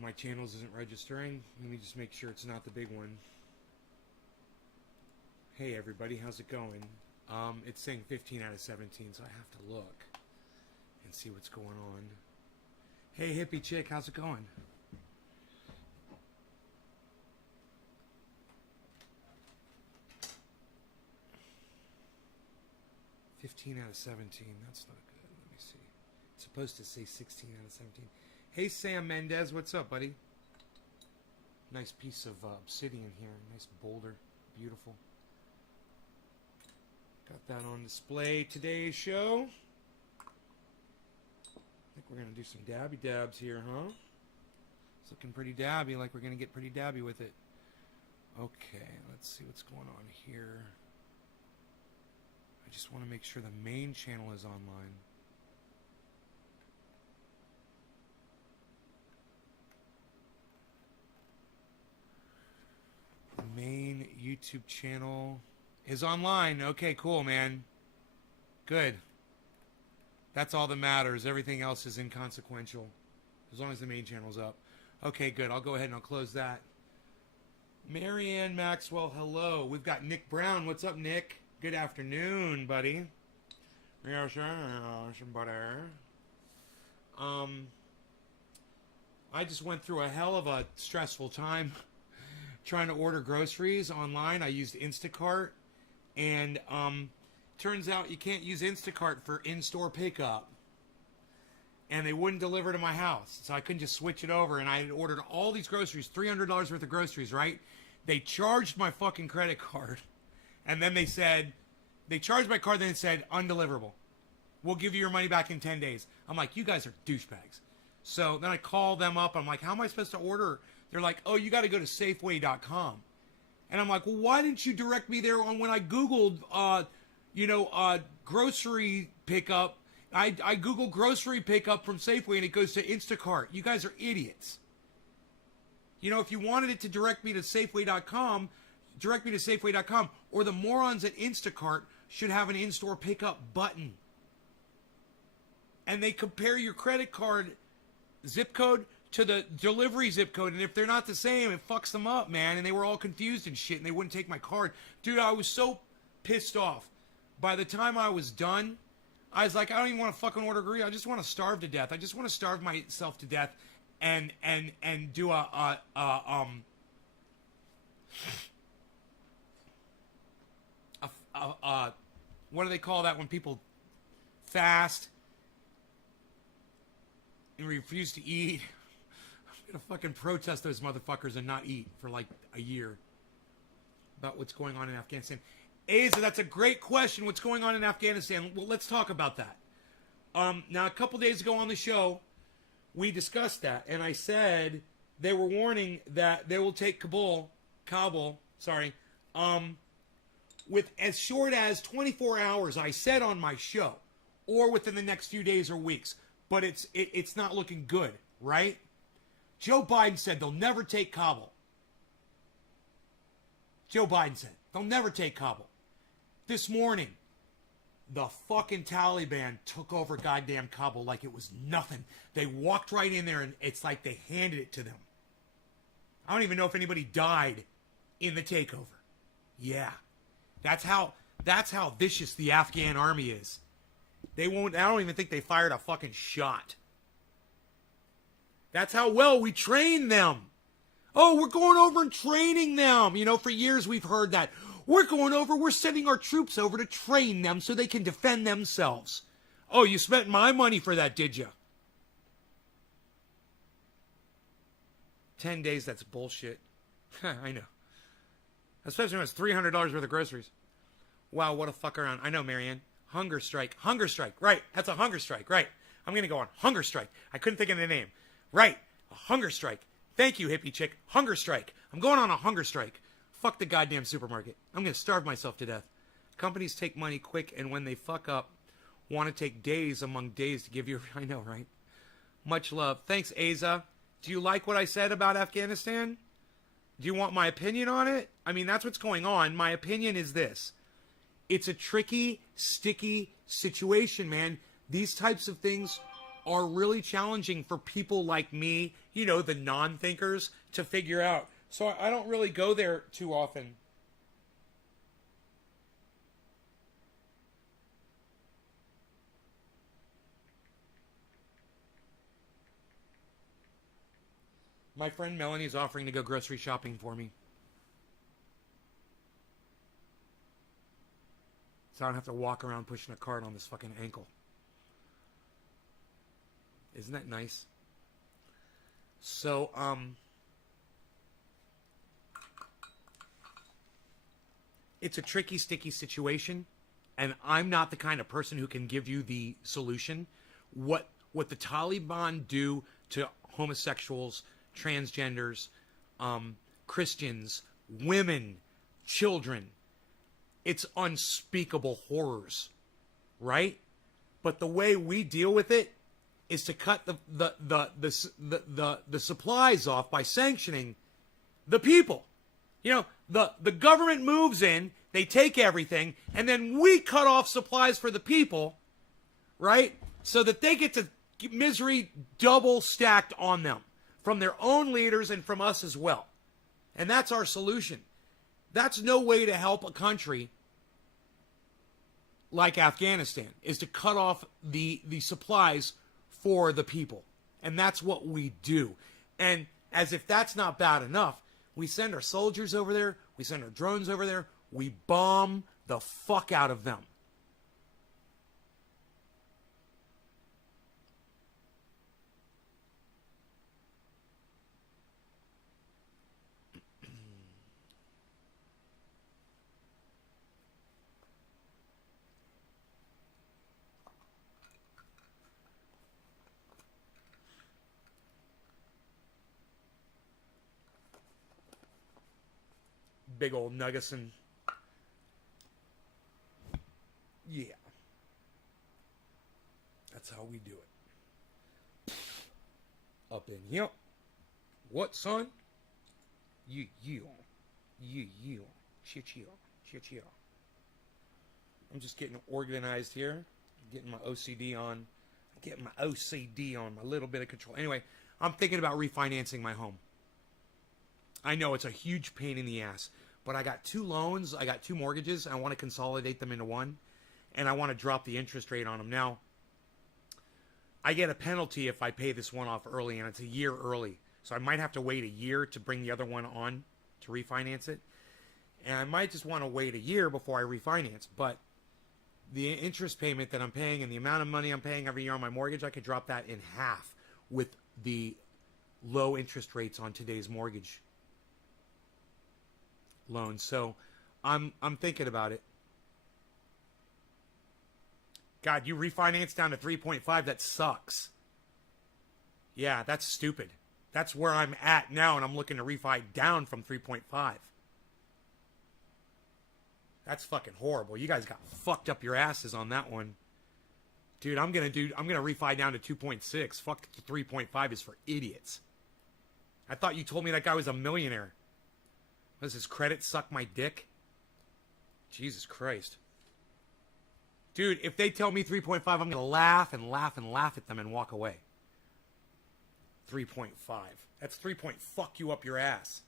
of my channels isn't registering. Let me just make sure it's not the big one. Hey everybody, how's it going? It's saying 15 out of 17, so I have to look and see what's going on. Hey hippie chick, how's it going? $15 out of 17, that's not good. Let me see. It's supposed to say 16 out of 17. Hey Sam Mendez, what's up, buddy? Nice piece of obsidian here, nice boulder, beautiful. Got that on display today's show. I think we're going to do some dabby dabs here, huh? It's looking pretty dabby, like we're going to get pretty dabby with it. Okay, let's see what's going on here. I just want to make sure the main channel is online. The main YouTube channel is online. Okay, cool, man. Good. That's all that matters. Everything else is inconsequential. As long as the main channel's up. Okay, good. I'll go ahead and I'll close that. Marianne Maxwell, hello. We've got Nick Brown. What's up, Nick? Good afternoon, buddy. Yes, buddy. I just went through a hell of a stressful time trying to order groceries online. I used Instacart. And turns out you can't use Instacart for in-store pickup. And they wouldn't deliver to my house. So I couldn't just switch it over. And I had ordered all these groceries, $300 worth of groceries, right? They charged my fucking credit card. And then they charged my card, then it said, undeliverable. We'll give you your money back in 10 days. I'm like, you guys are douchebags. So then I call them up. I'm like, how am I supposed to order? They're like, oh, you got to go to Safeway.com. And I'm like, well, why didn't you direct me there on when I Googled, grocery pickup? I Googled grocery pickup from Safeway and it goes to Instacart. You guys are idiots. You know, if you wanted it to direct me to Safeway.com, direct me to Safeway.com. Or the morons at Instacart should have an in-store pickup button. And they compare your credit card zip code to the delivery zip code, and if they're not the same, it fucks them up, man. And they were all confused and shit, and they wouldn't take my card. Dude, I was so pissed off. By the time I was done, I was like, I don't even want to fucking order grease. I just want to starve to death. I just want to starve myself to death and do what do they call that when people fast and refuse to eat? I'm gonna fucking protest those motherfuckers and not eat for like a year about what's going on in Afghanistan. Asa, that's a great question. What's going on in Afghanistan? Well, let's talk about that. Now, a couple days ago on the show, we discussed that, and I said they were warning that they will take Kabul, with as short as 24 hours, I said on my show, or within the next few days or weeks. But it's not looking good, right? Joe Biden said they'll never take Kabul. Joe Biden said they'll never take Kabul. This morning, the fucking Taliban took over goddamn Kabul like it was nothing. They walked right in there and it's like they handed it to them. I don't even know if anybody died in the takeover. Yeah. That's how vicious the Afghan army is. I don't even think they fired a fucking shot. That's how well we train them. Oh, we're going over and training them. You know, for years we've heard that. We're sending our troops over to train them so they can defend themselves. Oh, you spent my money for that, did you? 10 days, that's bullshit. I know. Especially when it's $300 worth of groceries. Wow, what a fuck around. I know, Marianne. Hunger strike. Hunger strike. Right. That's a hunger strike. Right. I'm going to go on. Hunger strike. I couldn't think of the name. Right. A hunger strike. Thank you, hippie chick. Hunger strike. I'm going on a hunger strike. Fuck the goddamn supermarket. I'm going to starve myself to death. Companies take money quick, and when they fuck up, want to take days among days to give you... I know, right? Much love. Thanks, Asa. Do you like what I said about Afghanistan? Do you want my opinion on it? I mean, that's what's going on. My opinion is this. It's a tricky, sticky situation, man. These types of things are really challenging for people like me the non-thinkers to figure out. So I don't really go there too often. My friend Melanie is offering to go grocery shopping for me. So I don't have to walk around pushing a cart on this fucking ankle. Isn't that nice? So, it's a tricky, sticky situation, and I'm not the kind of person who can give you the solution. What the Taliban do to homosexuals, transgenders, Christians, women, children, it's unspeakable horrors, right? But the way we deal with it is to cut the supplies off by sanctioning the people. The government moves in, they take everything, and then we cut off supplies for the people, right? So that they get to misery double stacked on them from their own leaders and from us as well. And that's our solution. That's no way to help a country like Afghanistan, is to cut off the supplies for the people. And that's what we do. And as if that's not bad enough, we send our soldiers over there, we send our drones over there, we bomb the fuck out of them. Big old Nuggison. Yeah. That's how we do it. Up in here. What, son? You. Chill. I'm just getting organized here. Getting my OCD on. Getting my OCD on. My little bit of control. Anyway, I'm thinking about refinancing my home. I know it's a huge pain in the ass. But I got 2 loans, I got 2 mortgages, I want to consolidate them into one, and I want to drop the interest rate on them. Now, I get a penalty if I pay this one off early, and it's a year early. So I might have to wait a year to bring the other one on to refinance it. And I might just want to wait a year before I refinance. But the interest payment that I'm paying and the amount of money I'm paying every year on my mortgage, I could drop that in half with the low interest rates on today's mortgage loans. So I'm thinking about it. God, you refinance down to 3.5, that sucks. Yeah, that's stupid. That's where I'm at now, and I'm looking to refi down from 3.5. That's fucking horrible. You guys got fucked up your asses on that one. Dude, I'm gonna refi down to 2.6. Fuck, 3.5 is for idiots. I thought you told me that guy was a millionaire. Does his credit suck my dick? Jesus Christ. Dude, if they tell me 3.5, I'm going to laugh and laugh and laugh at them and walk away. 3.5. That's 3 point fuck you up your ass.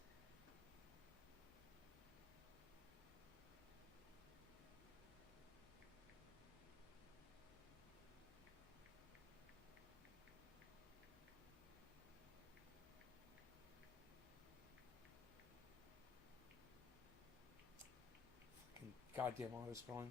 Goddamn auto-scrolling.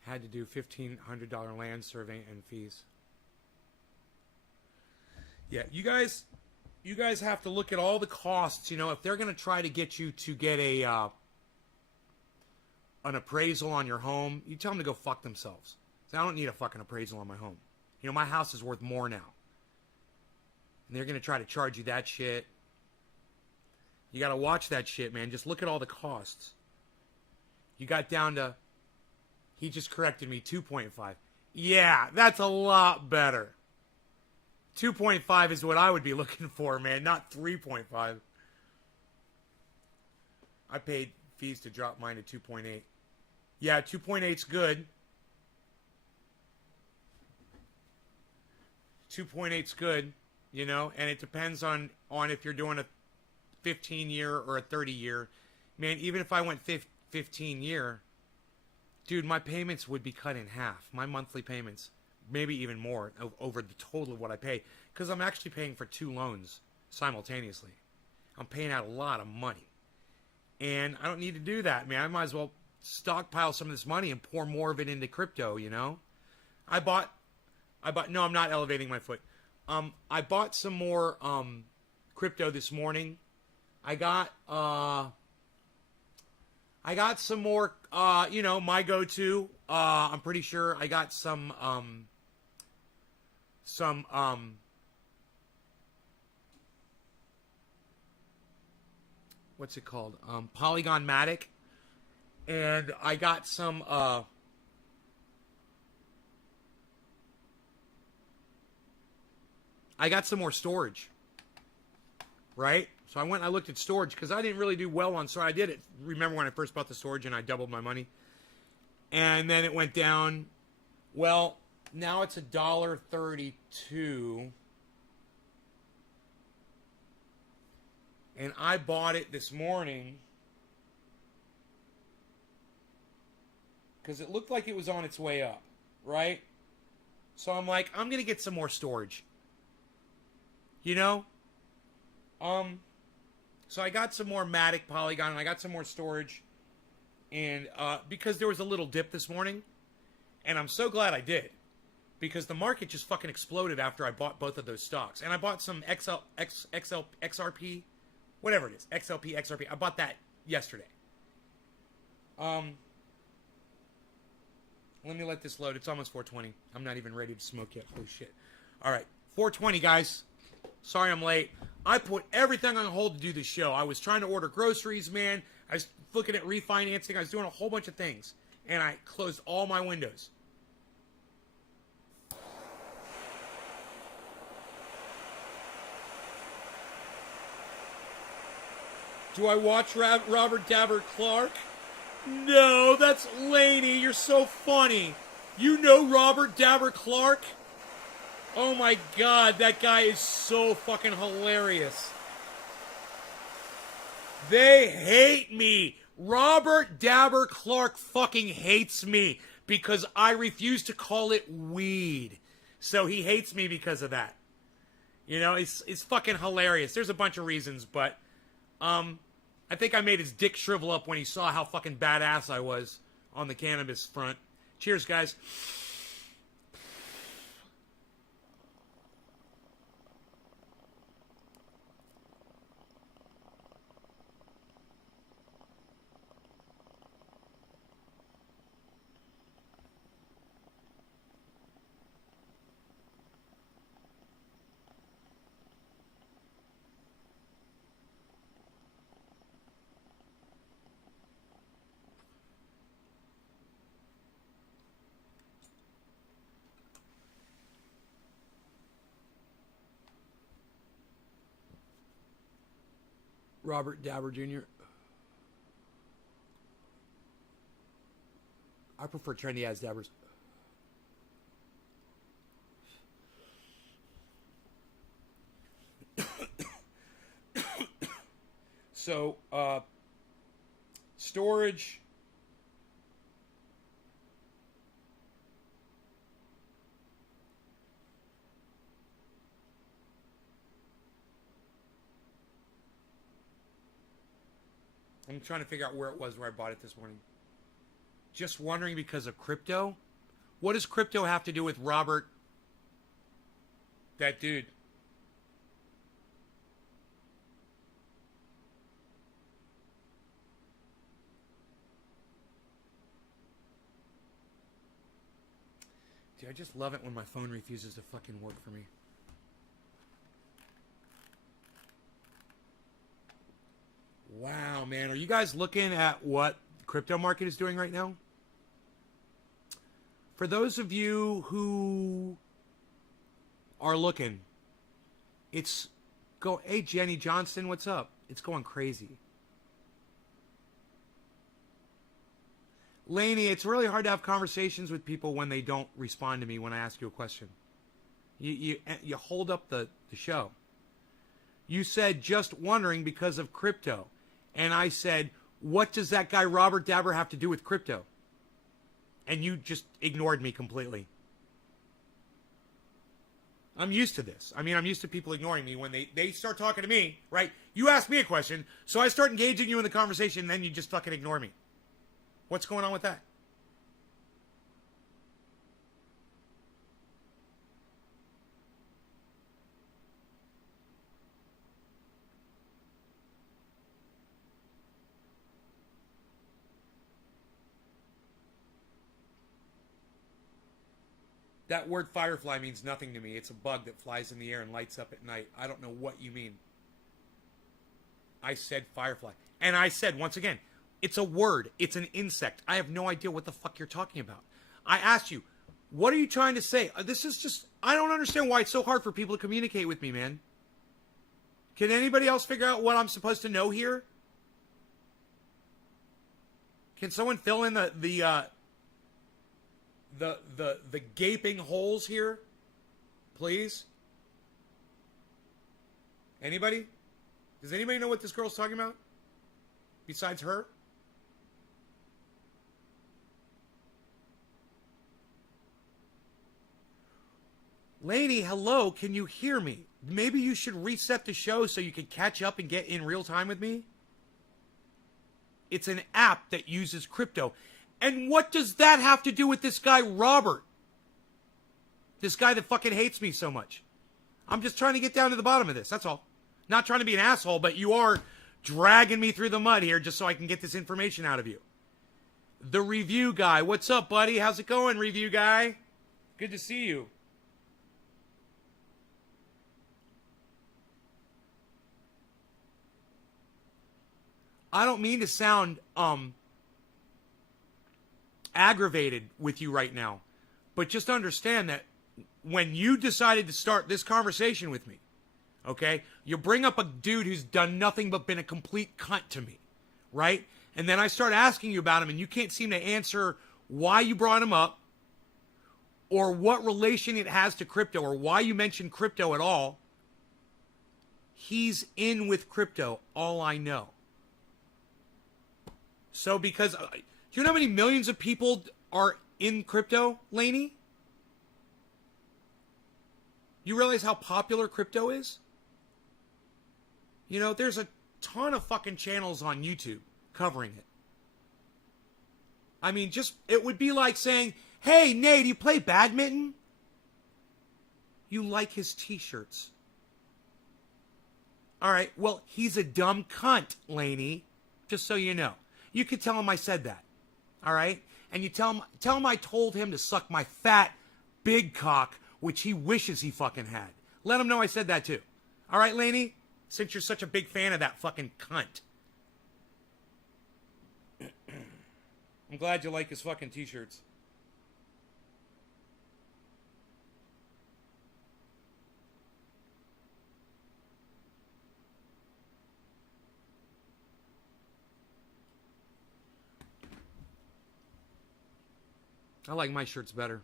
Had to do $1,500 land survey and fees. Yeah, you guys have to look at all the costs. If they're going to try to get you to get an appraisal on your home, you tell them to go fuck themselves. So I don't need a fucking appraisal on my home. My house is worth more now. And they're going to try to charge you that shit. You got to watch that shit, man. Just look at all the costs. You got down to, he just corrected me, 2.5. Yeah, that's a lot better. 2.5 is what I would be looking for, man, not 3.5. I paid fees to drop mine to 2.8. Yeah, 2.8's good. 2.8's good, you know, and it depends on if you're doing a 15-year or a 30-year. Man, even if I went 15-year, dude, my payments would be cut in half. My monthly payments, maybe even more, over the total of what I pay. Because I'm actually paying for 2 loans simultaneously. I'm paying out a lot of money. And I don't need to do that, man. I might as well stockpile some of this money and pour more of it into crypto, you know? No, I'm not elevating my foot. I bought some more crypto this morning. I got some more, my go-to. I'm pretty sure I got some what's it called? Polygon Matic. And I got some, more storage, right? So I went and I looked at storage because I didn't really do well on storage. I did it. Remember when I first bought the storage and I doubled my money? And then it went down. Well, now it's $1.32. And I bought it this morning because it looked like it was on its way up, right? So I'm like, I'm going to get some more storage. You know? So I got some more Matic Polygon, and I got some more storage. And because there was a little dip this morning, and I'm so glad I did. Because the market just fucking exploded after I bought both of those stocks. And I bought some XRP, whatever it is, XLP, XRP. I bought that yesterday. Let me let this load. It's almost 4:20. I'm not even ready to smoke yet. Holy shit. All right, 4:20, guys. Sorry I'm late. I put everything on hold to do this show. I was trying to order groceries, man. I was looking at refinancing. I was doing a whole bunch of things. And I closed all my windows. Do I watch Robert Dabber Clark? No, that's Laney. You're so funny. You know Robert Dabber Clark? Oh my God, that guy is so fucking hilarious. They hate me. Robert Dabber Clark fucking hates me because I refuse to call it weed. So he hates me because of that. You know, it's fucking hilarious. There's a bunch of reasons, but I think I made his dick shrivel up when he saw how fucking badass I was on the cannabis front. Cheers, guys. Robert Dabber Jr. I prefer trendy ass dabbers. So, storage. I'm trying to figure out where it was where I bought it this morning. Just wondering because of crypto? What does crypto have to do with Robert? That dude. Dude, I just love it when my phone refuses to fucking work for me. Wow, man. Are you guys looking at what the crypto market is doing right now? For those of you who are looking, hey, Jenny Johnston, what's up? It's going crazy. Lainey, it's really hard to have conversations with people when they don't respond to me when I ask you a question. You hold up the show. You said, just wondering because of crypto. And I said, what does that guy Robert Dabber have to do with crypto? And you just ignored me completely. I'm used to this. I mean, I'm used to people ignoring me when they start talking to me, right? You ask me a question, so I start engaging you in the conversation, and then you just fucking ignore me. What's going on with that? That word firefly means nothing to me. It's a bug that flies in the air and lights up at night. I don't know what you mean. I said firefly. And I said, once again, it's a word. It's an insect. I have no idea what the fuck you're talking about. I asked you, what are you trying to say? This is just, I don't understand why it's so hard for people to communicate with me, man. Can anybody else figure out what I'm supposed to know here? Can someone fill in the gaping holes here, please? Anybody? Does anybody know what this girl's talking about? Besides her? Lady, hello, can you hear me? Maybe you should reset the show so you can catch up and get in real time with me? It's an app that uses crypto. And what does that have to do with this guy, Robert? This guy that fucking hates me so much. I'm just trying to get down to the bottom of this, that's all. Not trying to be an asshole, but you are dragging me through the mud here just so I can get this information out of you. The review guy. What's up, buddy? How's it going, review guy? Good to see you. I don't mean to sound aggravated with you right now, but just understand that when you decided to start this conversation with me, okay, you bring up a dude who's done nothing but been a complete cunt to me, right? And then I start asking you about him, and you can't seem to answer why you brought him up, or what relation it has to crypto, or why you mentioned crypto at all. He's in with crypto, all I know. So because, do you know how many millions of people are in crypto, Lainey? You realize how popular crypto is? You know, there's a ton of fucking channels on YouTube covering it. I mean, just, it would be like saying, hey, Nate, you play badminton? You like his t-shirts. All right, well, he's a dumb cunt, Lainey, just so you know. You could tell him I said that, all right? And you tell him I told him to suck my fat, big cock, which he wishes he fucking had. Let him know I said that too. All right, Lainey? Since you're such a big fan of that fucking cunt. I'm glad you like his fucking t-shirts. I like my shirts better.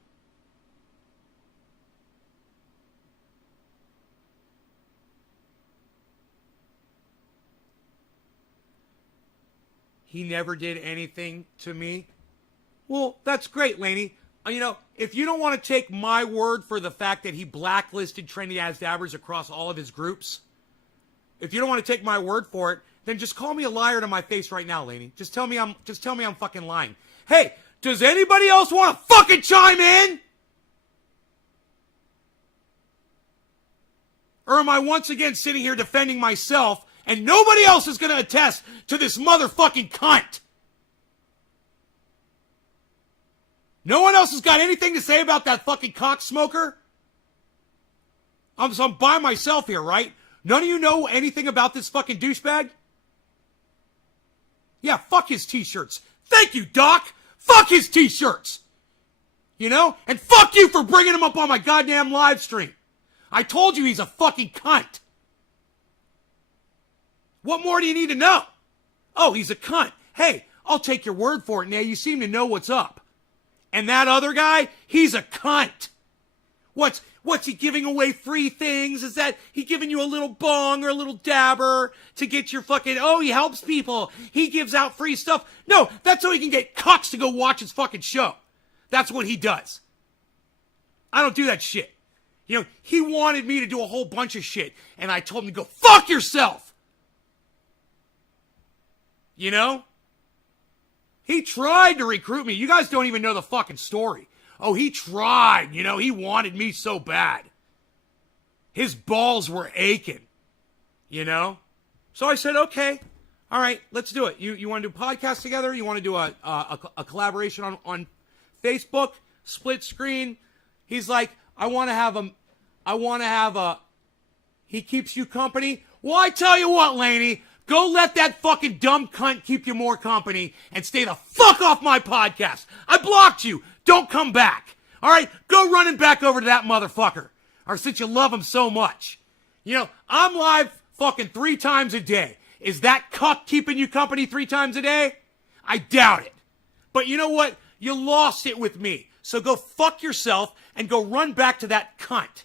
He never did anything to me. Well, that's great, Lainey. You know, if you don't want to take my word for the fact that he blacklisted trendy ass dabbers across all of his groups, if you don't want to take my word for it, then just call me a liar to my face right now, Lainey. Just tell me I'm fucking lying. Hey, does anybody else want to fucking chime in? Or am I once again sitting here defending myself and nobody else is going to attest to this motherfucking cunt? No one else has got anything to say about that fucking cocksmoker? I'm by myself here, right? None of you know anything about this fucking douchebag? Yeah, fuck his t-shirts. Thank you, Doc. Fuck his t-shirts. You know? And fuck you for bringing him up on my goddamn live stream. I told you he's a fucking cunt. What more do you need to know? Oh, he's a cunt. Hey, I'll take your word for it. Now you seem to know what's up. And that other guy, he's a cunt. What's he giving away free things? Is that he giving you a little bong or a little dabber to get your fucking, oh, he helps people. He gives out free stuff. No, that's so he can get cucks to go watch his fucking show. That's what he does. I don't do that shit. You know, he wanted me to do a whole bunch of shit, and I told him to go fuck yourself. You know? He tried to recruit me. You guys don't even know the fucking story. Oh, he tried. You know, he wanted me so bad. His balls were aching. You know? So I said, okay. All right, let's do it. You want to do a podcast together? You want to do a collaboration on Facebook? Split screen? He's like, I want to have a, he keeps you company? Well, I tell you what, Laney, go let that fucking dumb cunt keep you more company and stay the fuck off my podcast. I blocked you. Don't come back. All right? Go running back over to that motherfucker. Or since you love him so much. You know, I'm live fucking 3 times a day. Is that cuck keeping you company 3 times a day? I doubt it. But you know what? You lost it with me. So go fuck yourself and go run back to that cunt.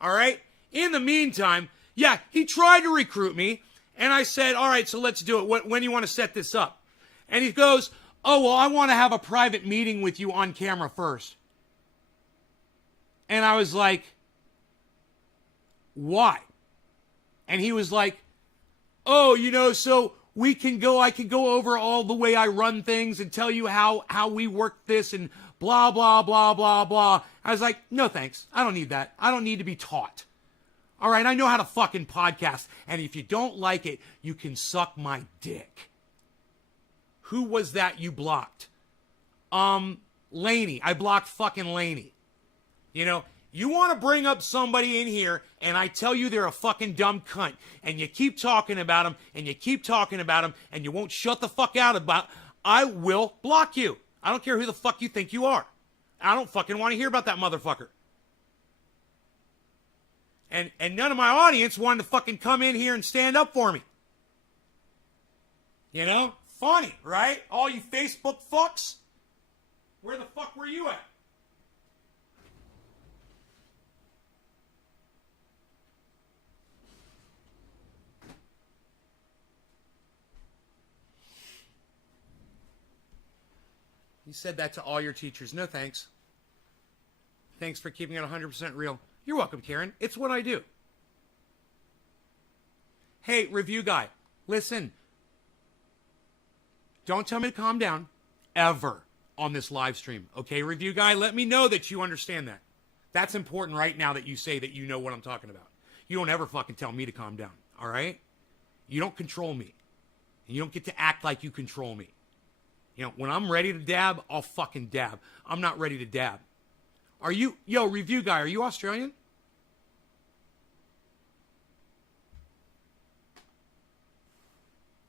All right? In the meantime, yeah, he tried to recruit me. And I said, all right, so let's do it. When do you want to set this up? And he goes, oh, well, I want to have a private meeting with you on camera first. And I was like, why? And he was like, oh, you know, so I can go over all the way I run things and tell you how we work this and blah, blah, blah, blah, blah. I was like, no, thanks. I don't need that. I don't need to be taught. All right, I know how to fucking podcast. And if you don't like it, you can suck my dick. Who was that you blocked? Laney. I blocked fucking Laney. You know, you want to bring up somebody in here and I tell you they're a fucking dumb cunt and you keep talking about them and you keep talking about them and you won't shut the fuck out about, I will block you. I don't care who the fuck you think you are. I don't fucking want to hear about that motherfucker. And none of my audience wanted to fucking come in here and stand up for me. You know? Funny, right? All you Facebook fucks? Where the fuck were you at? You said that to all your teachers. No thanks. Thanks for keeping it 100% real. You're welcome, Karen. It's what I do. Hey, review guy, listen. Don't tell me to calm down ever on this live stream. Okay, review guy, let me know that you understand that. That's important right now that you say that you know what I'm talking about. You don't ever fucking tell me to calm down, all right? You don't control me. And you don't get to act like you control me. You know, when I'm ready to dab, I'll fucking dab. I'm not ready to dab. Are you, yo, review guy, are you Australian?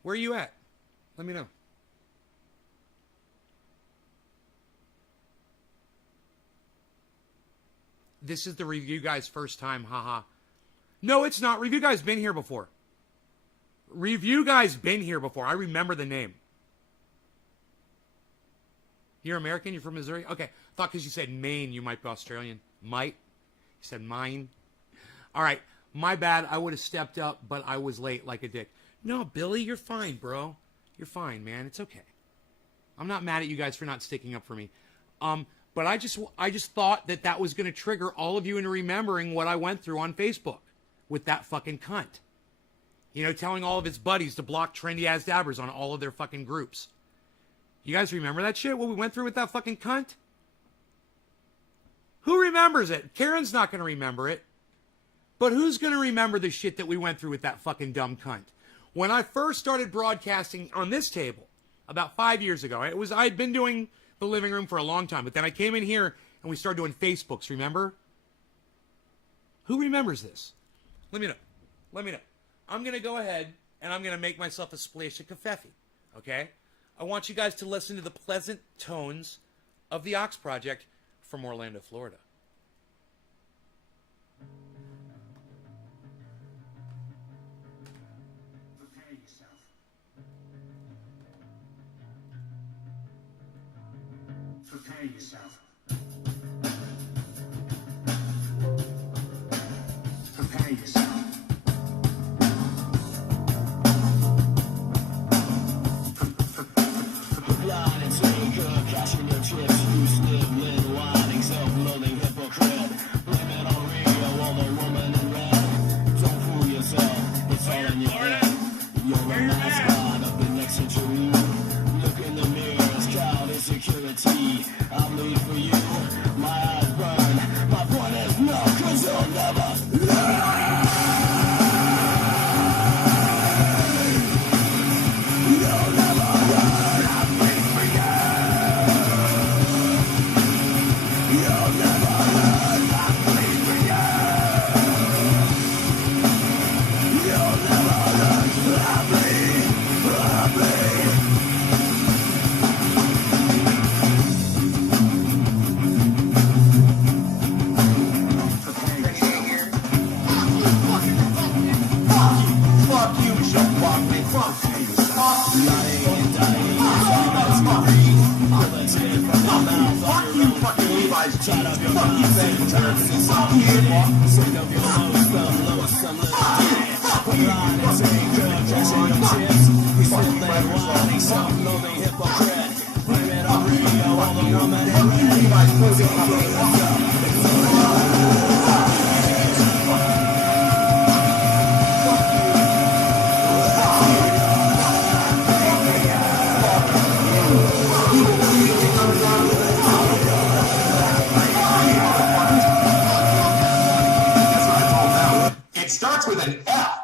Where are you at? Let me know. This is the review guy's first time, haha. No, it's not. Review guy's been here before. Review guy's been here before. I remember the name. You're American? You're from Missouri? Okay. Thought because you said Maine, you might be Australian. Might. You said mine. All right. My bad. I would have stepped up, but I was late like a dick. No, Billy, you're fine, bro. You're fine, man. It's okay. I'm not mad at you guys for not sticking up for me. But I just thought that was going to trigger all of you into remembering what I went through on Facebook with that fucking cunt. You know, telling all of his buddies to block trendy ass dabbers on all of their fucking groups. You guys remember that shit? What we went through with that fucking cunt? Who remembers it? Karen's not going to remember it. But who's going to remember the shit that we went through with that fucking dumb cunt? When I first started broadcasting on this table about 5 years ago, I'd been doing the living room for a long time, but then I came in here and we started doing Facebooks, remember? Who remembers this? Let me know. Let me know. I'm going to go ahead and I'm going to make myself a splash of kefefe, okay? I want you guys to listen to the pleasant tones of the Ox Project from Orlando, Florida. Prepare yourself. Prepare yourself. Prepare yourself. Blind and taker, cashing your chips, you sniveling, whining, self-loathing hypocrite. Blame it on Rio, all the woman in red. Don't fool yourself, it's all in your head. You're a mascot of the next century. Look in the mirror, it's child insecurity. I bleed for you, my eyes burn. My point is no, 'cause you'll never learn. You'll never learn. I bleed for you. You'll never learn. I bleed for you. You'll never learn. I bleed. I bleed. Fuck you, Joe Walkman. Fuck you. Lying and dying. That's my bullets hit from the mouth. Fuck you, fucking Levi's. Shut up your mouth. Fuck you. Send up your lonesome little dick. Blind and taker, cashing your chips. We still there whining, self-loathing hypocrite. Blame it on Rio, all the woman in red. Levi's pussy, what's up? It starts with an F.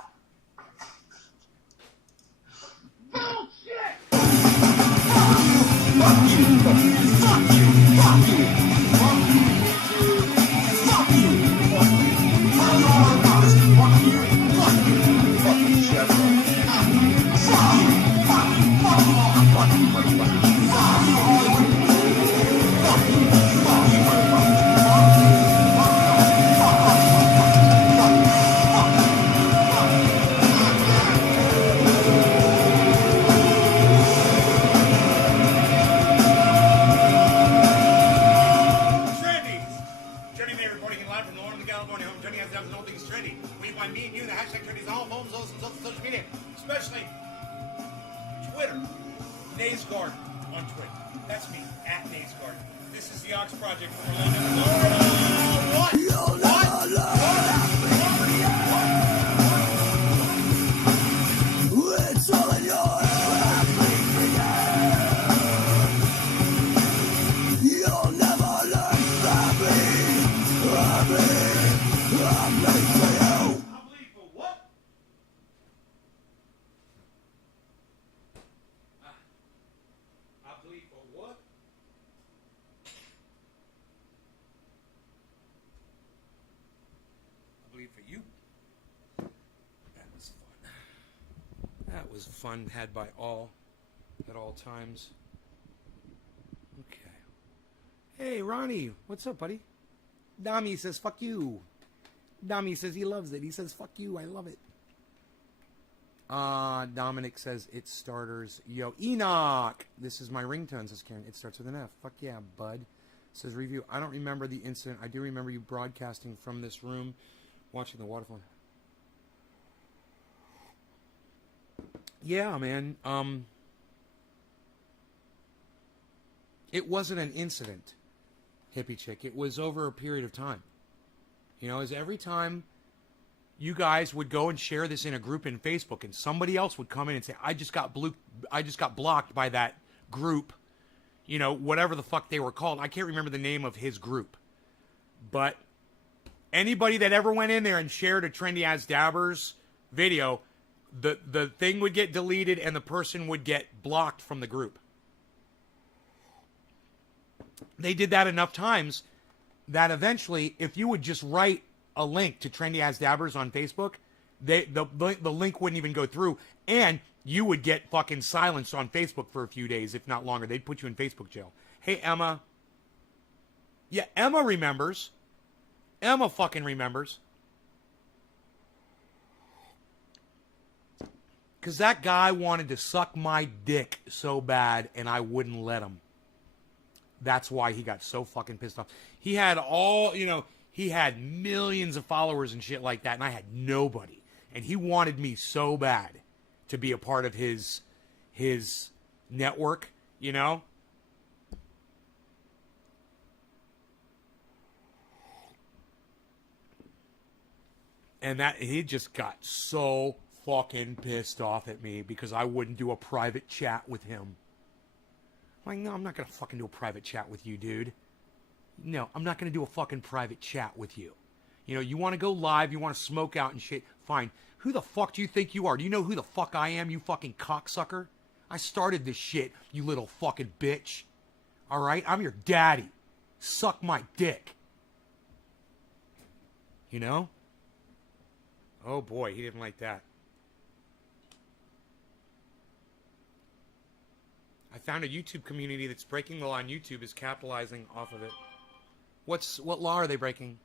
That was fun, had by all, at all times. Okay. Hey, Ronnie, what's up, buddy? Nami says, fuck you. Nami says he loves it. He says, fuck you, I love it. Dominic says, it's starters. Yo, Enoch! This is my ringtone, says Karen. It starts with an F. Fuck yeah, bud. Says, review, I don't remember the incident. I do remember you broadcasting from this room, watching the waterfall. Yeah, man. It wasn't an incident, hippie chick. It was over a period of time. You know, as every time you guys would go and share this in a group in Facebook, and somebody else would come in and say, I just got blocked by that group. You know, whatever the fuck they were called. I can't remember the name of his group. But anybody that ever went in there and shared a Trendy As Dabbers video, the thing would get deleted and the person would get blocked from the group. They did that enough times that eventually, if you would just write a link to Trendy As Dabbers on Facebook, the link wouldn't even go through, and you would get fucking silenced on Facebook for a few days, if not longer. They'd put you in Facebook jail. Hey, Emma. Yeah, Emma remembers. Emma fucking remembers. Because that guy wanted to suck my dick so bad, and I wouldn't let him. That's why he got so fucking pissed off. He had all, he had millions of followers and shit like that, and I had nobody. And he wanted me so bad to be a part of his network, And that he just got so fucking pissed off at me because I wouldn't do a private chat with him. I'm like, no, I'm not going to fucking do a private chat with you, dude. No, I'm not going to do a fucking private chat with you. You want to go live, you want to smoke out and shit, fine. Who the fuck do you think you are? Do you know who the fuck I am, you fucking cocksucker? I started this shit, you little fucking bitch. All right? I'm your daddy. Suck my dick. Oh boy, he didn't like that. I found a YouTube community that's breaking the law on YouTube is capitalizing off of it. What law are they breaking?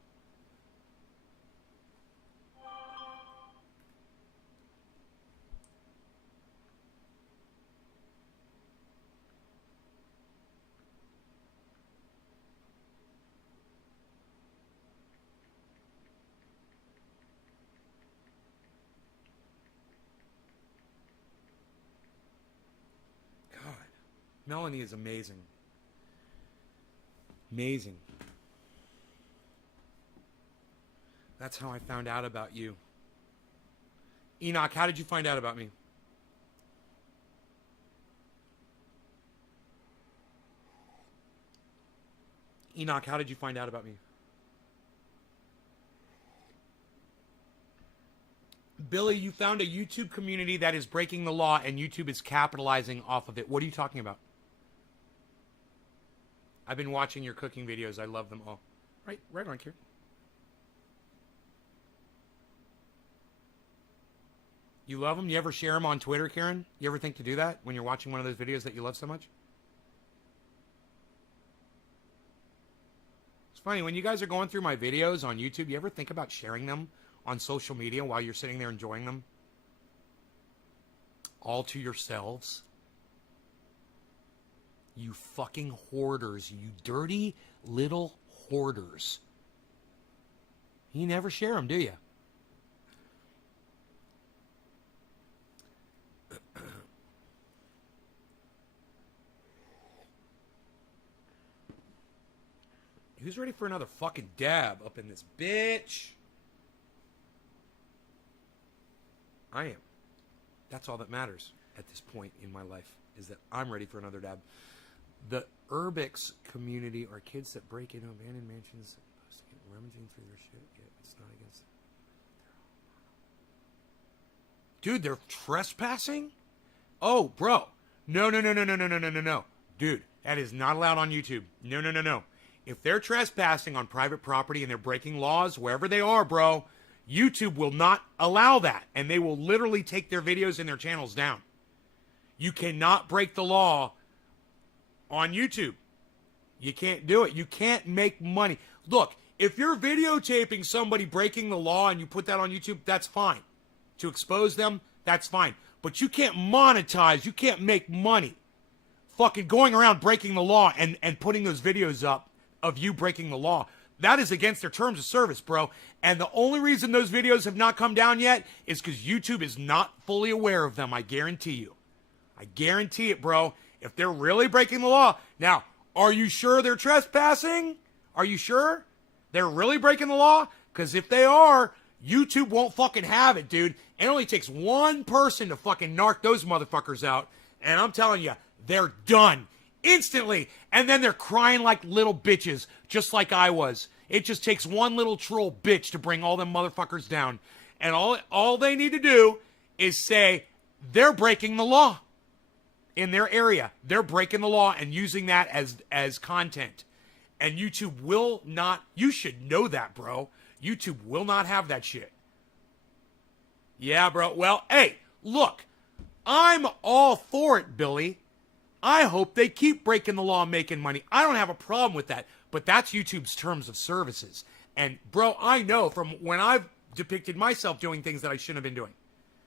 Melanie is amazing. Amazing. That's how I found out about you. Enoch, how did you find out about me? Enoch, how did you find out about me? Billy, you found a YouTube community that is breaking the law and YouTube is capitalizing off of it. What are you talking about? I've been watching your cooking videos. I love them all. Right on, Kieran. You love them? You ever share them on Twitter, Kieran? You ever think to do that when you're watching one of those videos that you love so much? It's funny, when you guys are going through my videos on YouTube, you ever think about sharing them on social media while you're sitting there enjoying them? All to yourselves? You fucking hoarders. You dirty little hoarders. You never share them, do you? Who's ready for another fucking dab up in this bitch? I am. That's all that matters at this point in my life, is that I'm ready for another dab. The Urbix community are kids that break into abandoned mansions, rummaging through their shit. Yeah, it's not against. Dude, they're trespassing? Oh, bro. No. Dude, that is not allowed on YouTube. No. If they're trespassing on private property and they're breaking laws, wherever they are, bro, YouTube will not allow that. And they will literally take their videos and their channels down. You cannot break the law on YouTube. You can't do it. You can't make money. Look, if you're videotaping somebody breaking the law and you put that on YouTube, that's fine. To expose them, that's fine. But you can't monetize. You can't make money fucking going around breaking the law and putting those videos up of you breaking the law. That is against their terms of service, bro. And the only reason those videos have not come down yet is because YouTube is not fully aware of them. I guarantee you. I guarantee it, bro. If they're really breaking the law. Now, are you sure they're trespassing? Are you sure they're really breaking the law? Because if they are, YouTube won't fucking have it, dude. It only takes one person to fucking narc those motherfuckers out. And I'm telling you, they're done. Instantly. And then they're crying like little bitches, just like I was. It just takes one little troll bitch to bring all them motherfuckers down. And all they need to do is say they're breaking the law in their area. They're breaking the law and using that as content. And YouTube will not, you should know that, bro. YouTube will not have that shit. Yeah, bro. Well, hey, look, I'm all for it, Billy. I hope they keep breaking the law and making money. I don't have a problem with that. But that's YouTube's terms of services. And, bro, I know from when I've depicted myself doing things that I shouldn't have been doing.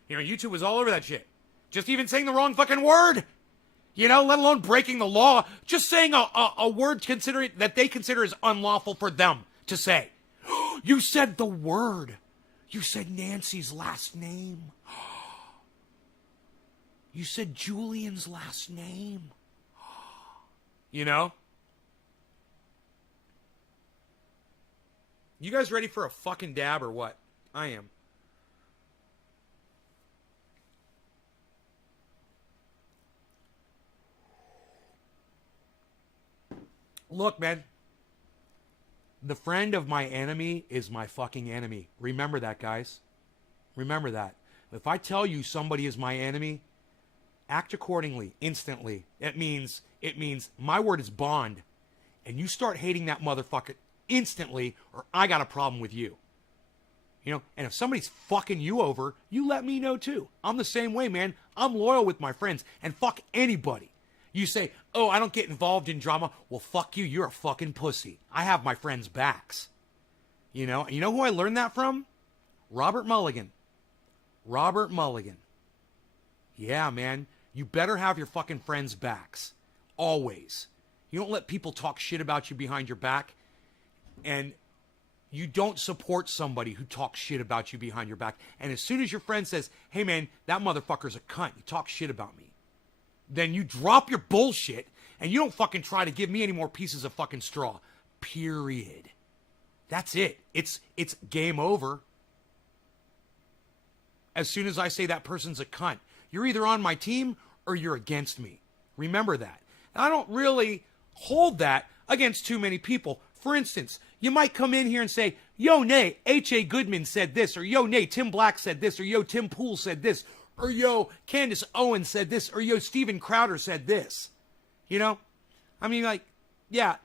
You know, YouTube was all over that shit. Just even saying the wrong fucking word. You know, let alone breaking the law. Just saying a word that they consider is unlawful for them to say. You said the word. You said Nancy's last name. You said Julian's last name. You know? You guys ready for a fucking dab or what? I am. Look, man. The friend of my enemy is my fucking enemy. Remember that, guys. Remember that. If I tell you somebody is my enemy, act accordingly, instantly. It means my word is bond. And you start hating that motherfucker instantly, or I got a problem with you. You know, and if somebody's fucking you over, you let me know too. I'm the same way, man. I'm loyal with my friends, and fuck anybody. You say, oh, I don't get involved in drama. Well, fuck you. You're a fucking pussy. I have my friends' backs. You know who I learned that from? Robert Mulligan. Robert Mulligan. Yeah, man. You better have your fucking friends' backs. Always. You don't let people talk shit about you behind your back. And you don't support somebody who talks shit about you behind your back. And as soon as your friend says, hey, man, that motherfucker's a cunt. You talk shit about me. Then you drop your bullshit and you don't fucking try to give me any more pieces of fucking straw. Period. That's it. It's game over. As soon as I say that person's a cunt, you're either on my team or you're against me. Remember that. And I don't really hold that against too many people. For instance, you might come in here and say, yo, nay, H.A. Goodman said this, or yo, nay, Tim Black said this, or yo, Tim Pool said this, or yo, Candace Owens said this, or yo, Steven Crowder said this. You know? I mean, like, yeah,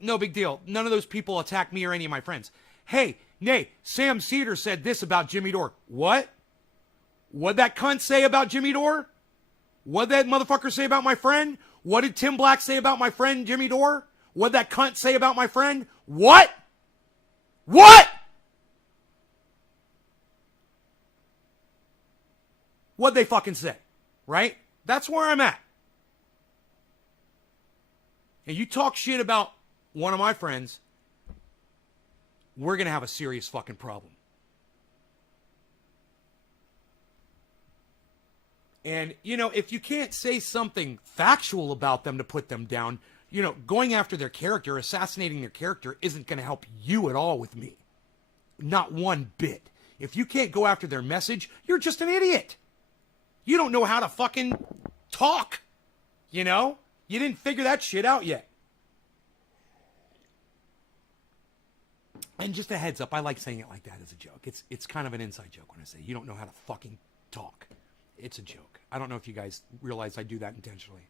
no big deal. None of those people attack me or any of my friends. Hey, nay, Sam Cedar said this about Jimmy Dore. What? What'd that cunt say about Jimmy Dore? What'd that motherfucker say about my friend? What did Tim Black say about my friend Jimmy Dore? What'd that cunt say about my friend? What? What? What'd they fucking say? Right? That's where I'm at. And you talk shit about one of my friends, we're going to have a serious fucking problem. And, you know, if you can't say something factual about them to put them down, you know, going after their character, assassinating their character isn't going to help you at all with me. Not one bit. If you can't go after their message, you're just an idiot. You don't know how to fucking talk. You know? You didn't figure that shit out yet. And just a heads up, I like saying it like that as a joke. It's kind of an inside joke when I say you don't know how to fucking talk. It's a joke. I don't know if you guys realize I do that intentionally.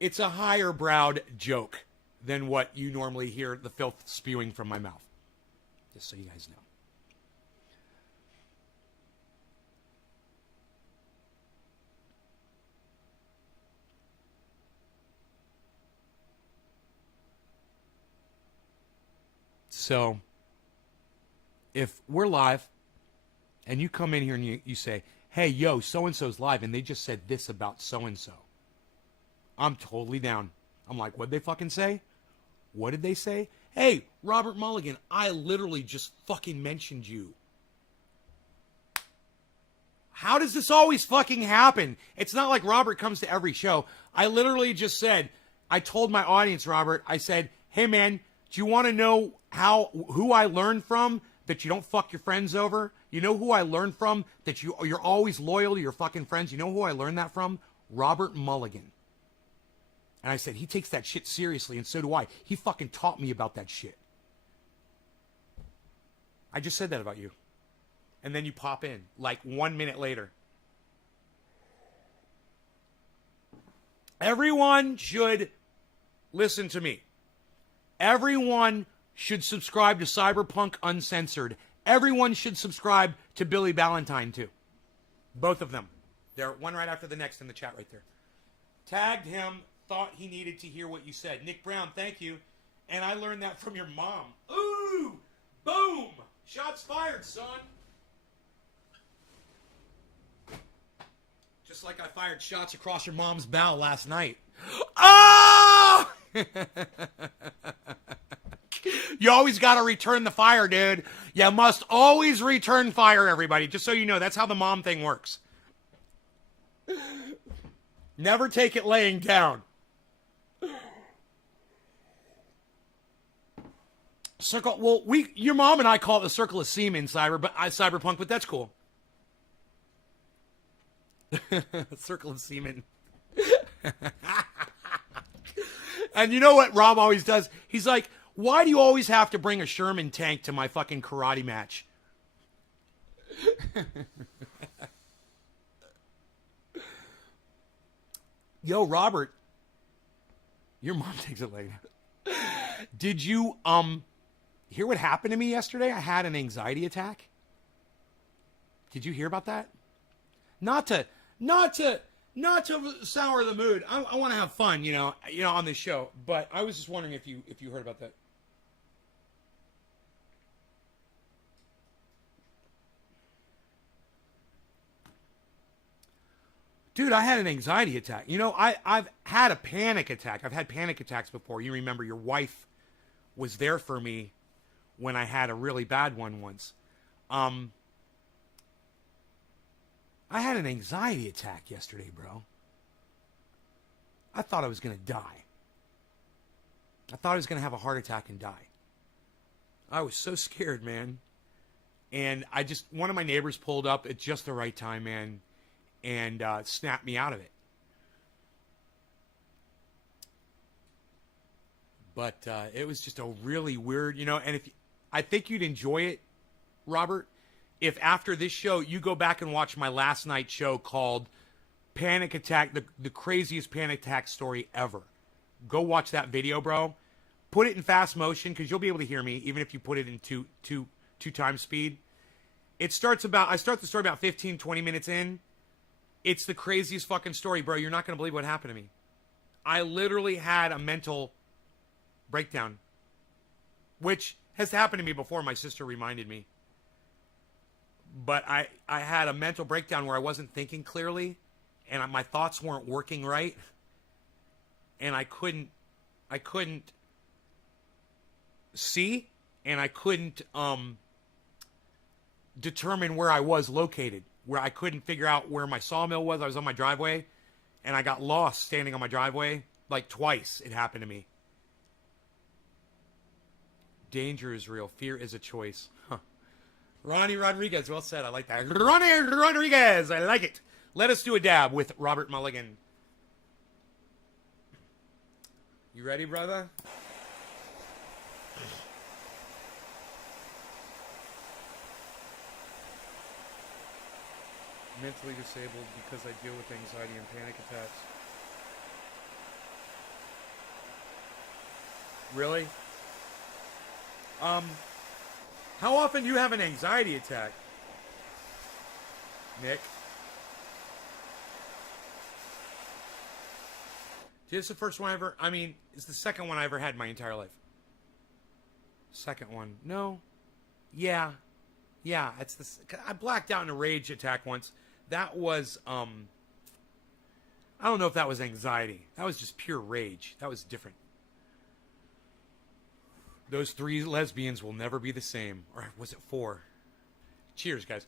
It's a higher browed joke than what you normally hear the filth spewing from my mouth. Just so you guys know. So, if we're live, and you come in here and you say, hey, yo, so-and-so's live, and they just said this about so-and-so, I'm totally down. I'm like, what'd they fucking say? What did they say? Hey, Robert Mulligan, I literally just fucking mentioned you. How does this always fucking happen? It's not like Robert comes to every show. I literally just said, I told my audience, Robert, I said, hey, man, do you want to know who I learned from that you don't fuck your friends over? You know who I learned from that you're always loyal to your fucking friends? You know who I learned that from? Robert Mulligan. And I said, he takes that shit seriously, and so do I. He fucking taught me about that shit. I just said that about you. And then you pop in, like 1 minute later. Everyone should listen to me. Everyone should subscribe to Cyberpunk Uncensored. Everyone should subscribe to Billy Valentine, too. Both of them. They're one right after the next in the chat right there. Tagged him, thought he needed to hear what you said. Nick Brown, thank you. And I learned that from your mom. Ooh! Boom! Shots fired, son. Just like I fired shots across your mom's bow last night. Oh! You always got to return the fire, dude. You must always return fire, everybody. Just so you know, that's how the mom thing works. Never take it laying down. Circle. Well, your mom and I call it the circle of semen, cyberpunk, but that's cool. Circle of semen. And you know what Rob always does? He's like, why do you always have to bring a Sherman tank to my fucking karate match? Yo, Robert. Your mom takes it later. Did you hear what happened to me yesterday? I had an anxiety attack. Did you hear about that? Not to sour the mood. I want to have fun, you know, on this show. But I was just wondering if you heard about that. Dude, I had an anxiety attack. You know, I've had a panic attack. I've had panic attacks before. You remember your wife was there for me when I had a really bad one once. I had an anxiety attack yesterday, bro. I thought I was going to die. I thought I was going to have a heart attack and die. I was so scared, man. And one of my neighbors pulled up at just the right time, man, and snapped me out of it. But it was just a really weird, you know, and I think you'd enjoy it, Robert, if after this show you go back and watch my last night show called Panic Attack, the craziest panic attack story ever. Go watch that video, bro. Put it in fast motion because you'll be able to hear me even if you put it in two times speed. I start the story about 15, 20 minutes in. It's the craziest fucking story, bro. You're not going to believe what happened to me. I literally had a mental breakdown, which has happened to me before. My sister reminded me. But I had a mental breakdown where I wasn't thinking clearly, and my thoughts weren't working right, and I couldn't see, and I couldn't determine where I was located, where I couldn't figure out where my sawmill was. I was on my driveway, and I got lost standing on my driveway. Like twice it happened to me. Danger is real. Fear is a choice. Huh. Ronnie Rodriguez, well said. I like that. Ronnie Rodriguez, I like it. Let us do a dab with Robert Mulligan. You ready, brother? Mentally disabled because I deal with anxiety and panic attacks. Really? How often do you have an anxiety attack, Nick? This is the first one it's the second one I ever had in my entire life. Second one. No. Yeah. I blacked out in a rage attack once. That was, I don't know if that was anxiety. That was just pure rage. That was different. Those 3 lesbians will never be the same. Or was it 4? Cheers, guys.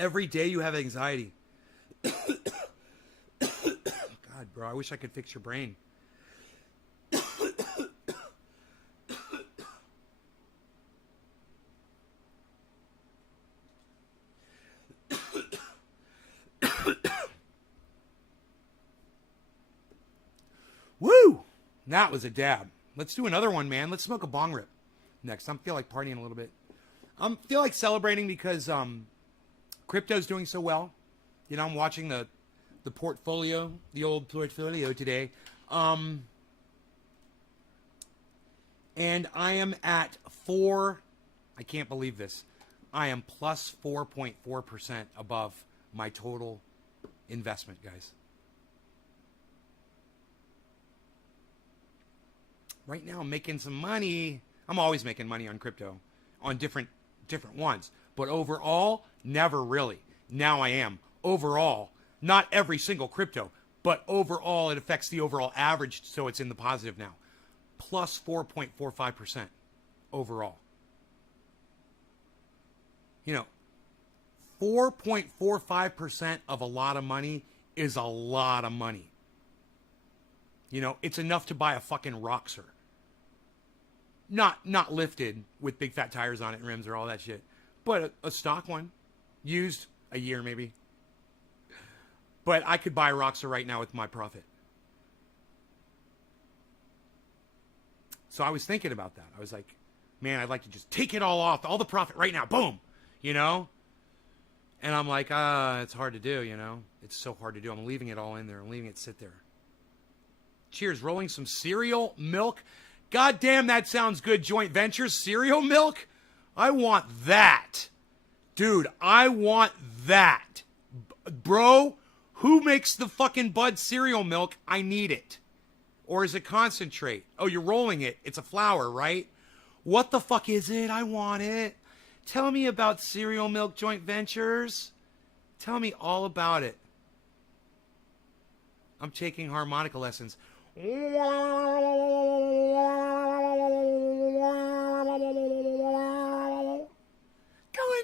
Every day you have anxiety. God, bro, I wish I could fix your brain. Woo! That was a dab. Let's do another one, man. Let's smoke a bong rip next. I feel like partying a little bit. I feel like celebrating because crypto's doing so well. You know, I'm watching the portfolio, the old portfolio today. And I am at I can't believe this. I am plus 4.4% above my total investment, guys. Right now, I'm making some money. I'm always making money on crypto, on different ones. But overall, never really. Now I am. Overall, not every single crypto, but overall, it affects the overall average, so it's in the positive now. Plus 4.45% overall. You know, 4.45% of a lot of money is a lot of money. You know, it's enough to buy a fucking Roxer. Not lifted with big fat tires on it and rims or all that shit. But a stock one. Used a year maybe. But I could buy a Roxer right now with my profit. So I was thinking about that. I was like, man, I'd like to just take it all off. All the profit right now. Boom. You know? And I'm like, it's hard to do, you know? It's so hard to do. I'm leaving it all in there. I'm leaving it sit there. Cheers. Rolling some cereal milk. God damn, that sounds good. Joint ventures, cereal milk. I want that. Dude, I want that. Bro, who makes the fucking Bud cereal milk? I need it. Or is it concentrate? Oh, you're rolling it. It's a flour, right? What the fuck is it? I want it. Tell me about cereal milk joint ventures. Tell me all about it. I'm taking harmonica lessons. Going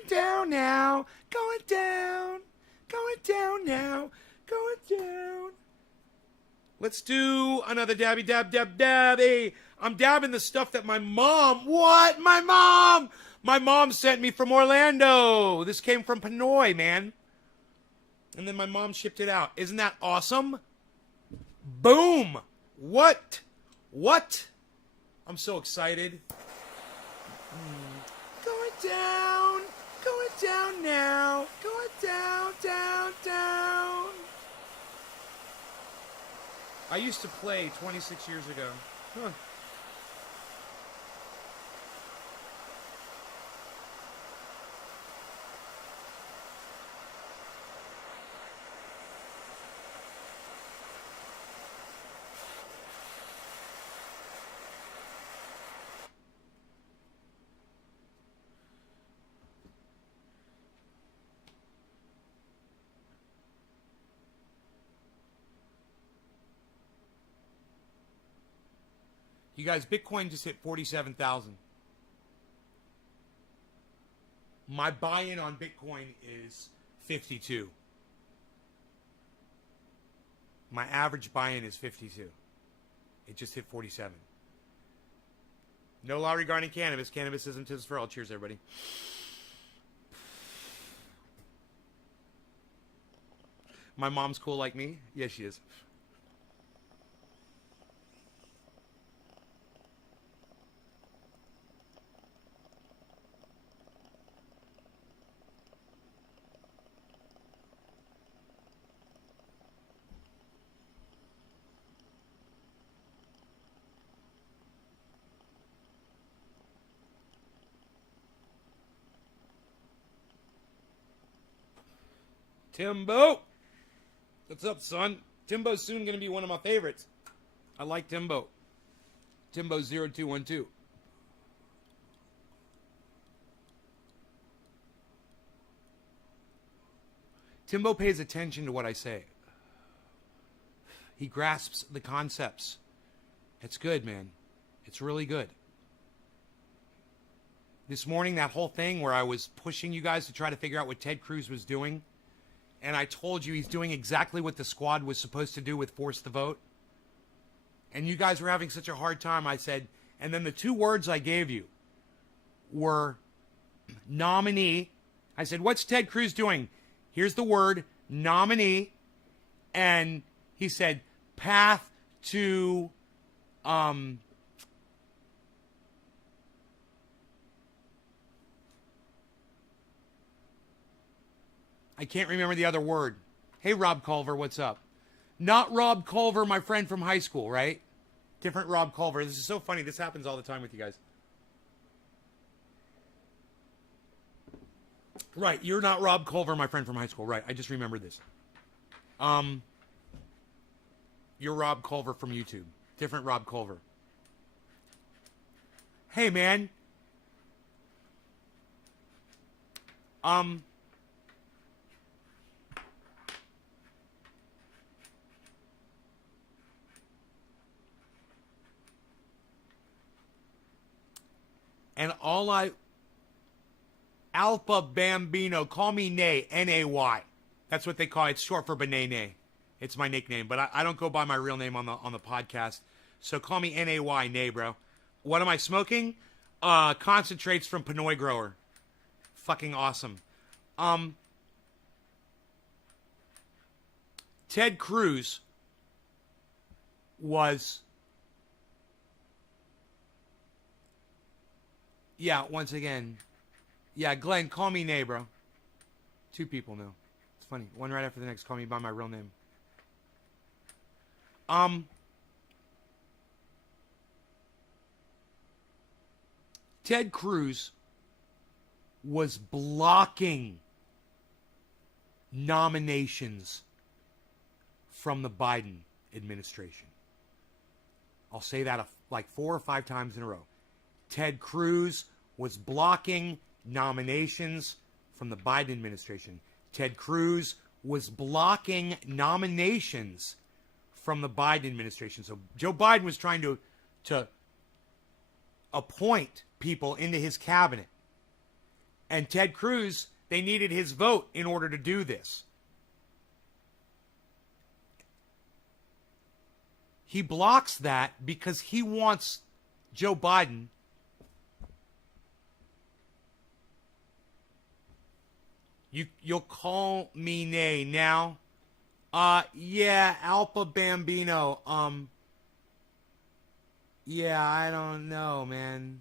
down now, going down now, going down. Let's do another dabby dabby. I'm dabbing the stuff that my mom, my mom sent me from Orlando. This came from Pinoy, man. And then my mom shipped it out. Isn't that awesome? Boom. What? I'm so excited. Going down now, going down. I used to play 26 years ago. Huh. You guys, Bitcoin just hit 47,000. My buy-in on Bitcoin is 52. My average buy-in is 52. It just hit 47. No law regarding cannabis. Cannabis isn't just for all. Cheers, everybody. My mom's cool like me? Yes, she is. Timbo! What's up, son? Timbo's soon going to be one of my favorites. I like Timbo. Timbo0212. Timbo pays attention to what I say. He grasps the concepts. It's good, man. It's really good. this morning, that whole thing where I was pushing you guys to try to figure out what Ted Cruz was doing, and I told you he's doing exactly what the squad was supposed to do with Force the Vote, and you guys were having such a hard time, I said, and then the two words I gave you were nominee. I said, what's Ted Cruz doing? Here's the word, nominee. And he said, path to, I can't remember the other word. Hey, Rob Culver, what's up? Not Rob Culver, my friend from high school, right? Different Rob Culver. This is so funny. This happens all the time with you guys. Right, you're not Rob Culver, my friend from high school. Right, I just remembered this. You're Rob Culver from YouTube. Different Rob Culver. Hey, man. And all Alpha Bambino, call me Nay, N-A-Y. That's what they call it. It's short for Banane. It's my nickname, but I don't go by my real name on the podcast. So call me N-A-Y, Nay, bro. What am I smoking? Concentrates from Pinoy Grower. Fucking awesome. Ted Cruz was... Yeah, once again. Yeah, Glenn, call me Nay, bro. Two people know. It's funny. One right after the next, call me by my real name. Ted Cruz was blocking nominations from the Biden administration. I'll say that like 4 or 5 times in a row. Ted Cruz was blocking nominations from the Biden administration. Ted Cruz was blocking nominations from the Biden administration. So Joe Biden was trying to appoint people into his cabinet. And Ted Cruz, they needed his vote in order to do this. He blocks that because he wants Joe Biden You'll call me Nay now. Yeah, Alpha Bambino. Yeah, I don't know, man.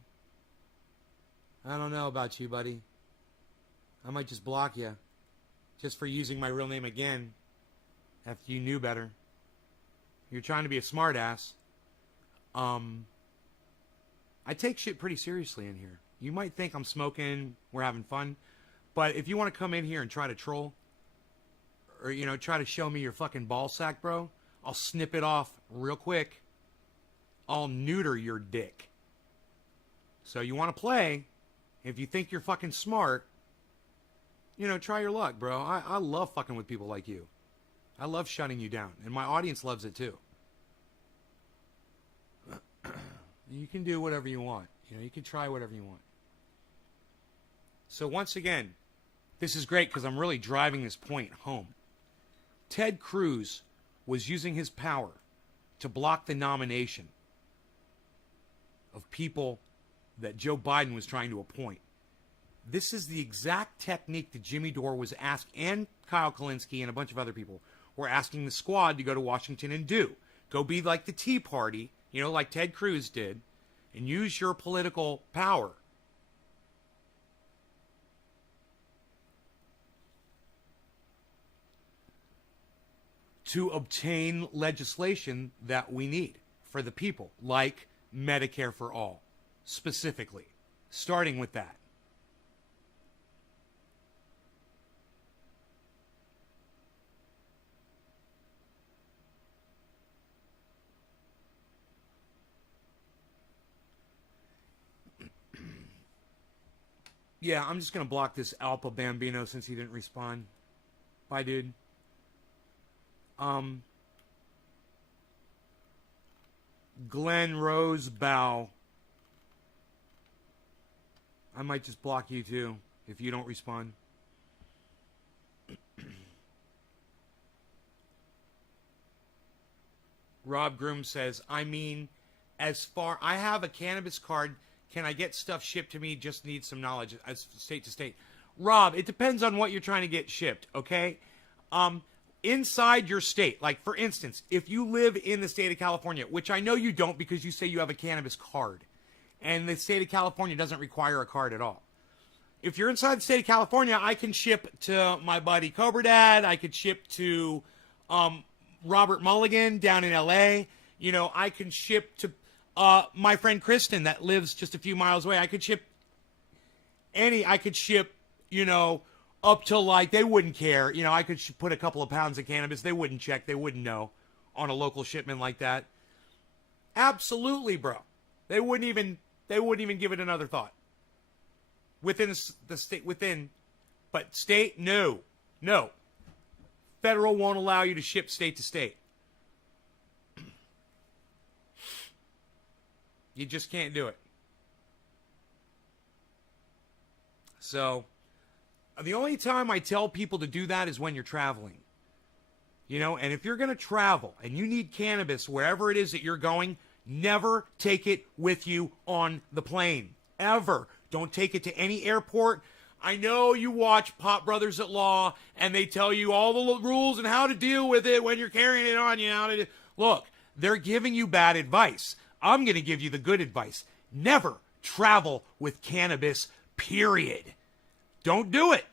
I don't know about you, buddy. I might just block you. Just for using my real name again. After you knew better. You're trying to be a smartass. I take shit pretty seriously in here. You might think I'm smoking, we're having fun. But if you want to come in here and try to troll, or, try to show me your fucking ball sack, bro, I'll snip it off real quick. I'll neuter your dick. So you want to play, if you think you're fucking smart, try your luck, bro. I love fucking with people like you. I love shutting you down, and my audience loves it too. You can do whatever you want. You can try whatever you want. So once again, this is great because I'm really driving this point home. Ted Cruz was using his power to block the nomination of people that Joe Biden was trying to appoint. This is the exact technique that Jimmy Dore was asked, and Kyle Kalinske and a bunch of other people were asking the squad to go to Washington and do. Go be like the Tea Party, like Ted Cruz did, and use your political power to obtain legislation that we need for the people, like Medicare for all, specifically, starting with that. Yeah, I'm just going to block this Alpha Bambino since he didn't respond. Bye, dude. Glenn Rosebow. I might just block you too if you don't respond. Rob Groom says, I mean, I have a cannabis card. Can I get stuff shipped to me? Just need some knowledge as state to state. Rob, it depends on what you're trying to get shipped, okay? Inside your state, like for instance, if you live in the state of California, which I know you don't because you say you have a cannabis card, and the state of California doesn't require a card at all. If you're inside the state of California, I can ship to my buddy Cobra Dad. I could ship to Robert Mulligan down in L.A. You know, I can ship to my friend Kristen that lives just a few miles away. I could ship, you know, up to like, they wouldn't care. You know, I could put a couple of pounds of cannabis. They wouldn't check. They wouldn't know on a local shipment like that. Absolutely, bro. They wouldn't even give it another thought. Within the state, but state, no. Federal won't allow you to ship state to state. You just can't do it. So, the only time I tell people to do that is when you're traveling. You know, and if you're going to travel and you need cannabis wherever it is that you're going, never take it with you on the plane. Ever. Don't take it to any airport. I know you watch Pop Brothers at Law and they tell you all the rules and how to deal with it when you're carrying it on you. Look, they're giving you bad advice. I'm going to give you the good advice. Never travel with cannabis, period. Don't do it.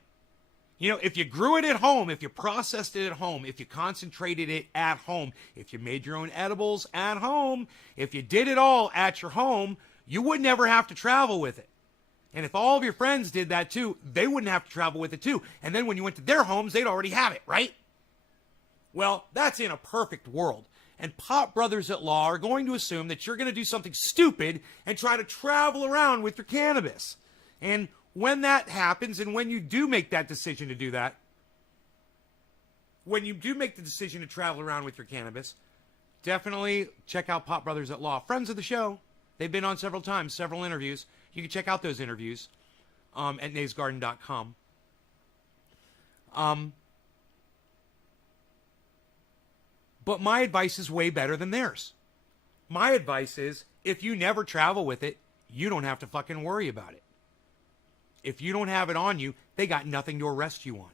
You know, if you grew it at home, if you processed it at home, if you concentrated it at home, if you made your own edibles at home, if you did it all at your home, you would never have to travel with it. And if all of your friends did that too, they wouldn't have to travel with it too. And then when you went to their homes, they'd already have it, right? Well, that's in a perfect world. And Pop Brothers at Law are going to assume that you're going to do something stupid and try to travel around with your cannabis. And when that happens, and when you do make that decision to do that, when you do make the decision to travel around with your cannabis, definitely check out Pop Brothers at Law. Friends of the show. They've been on several times, several interviews. You can check out those interviews at naysgarden.com. But my advice is way better than theirs. My advice is, if you never travel with it, you don't have to fucking worry about it. If you don't have it on you, they got nothing to arrest you on.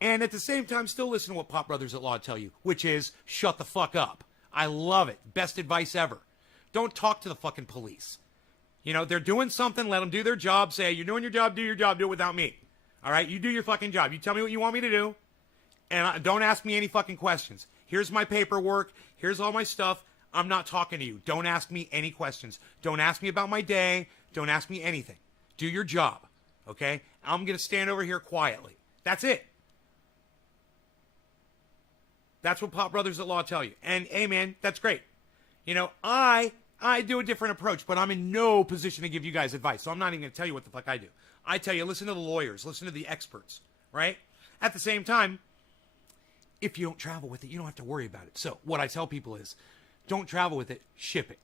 And at the same time, still listen to what Pop Brothers at Law tell you, which is, shut the fuck up. I love it. Best advice ever. Don't talk to the fucking police. You know, they're doing something, let them do their job. Say, you're doing your job, do it without me. All right? You do your fucking job. You tell me what you want me to do, and don't ask me any fucking questions. Here's my paperwork. Here's all my stuff. I'm not talking to you. Don't ask me any questions. Don't ask me about my day. Don't ask me anything. Do your job, okay? I'm going to stand over here quietly. That's it. That's what Pop Brothers at Law tell you. And, hey, man, that's great. You know, I do a different approach, but I'm in no position to give you guys advice, so I'm not even going to tell you what the fuck I do. I tell you, listen to the lawyers, listen to the experts, right? At the same time, if you don't travel with it, you don't have to worry about it. So what I tell people is, don't travel with it, ship it.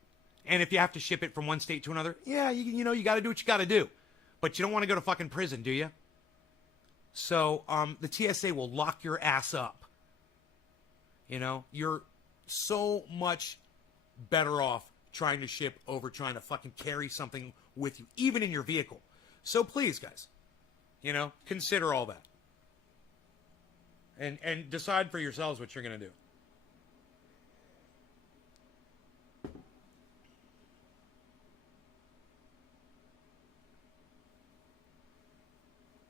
And if you have to ship it from one state to another, yeah, you know, you got to do what you got to do. But you don't want to go to fucking prison, do you? So the TSA will lock your ass up. You know, you're so much better off trying to ship over trying to fucking carry something with you, even in your vehicle. So please, guys, you know, consider all that. And decide for yourselves what you're going to do.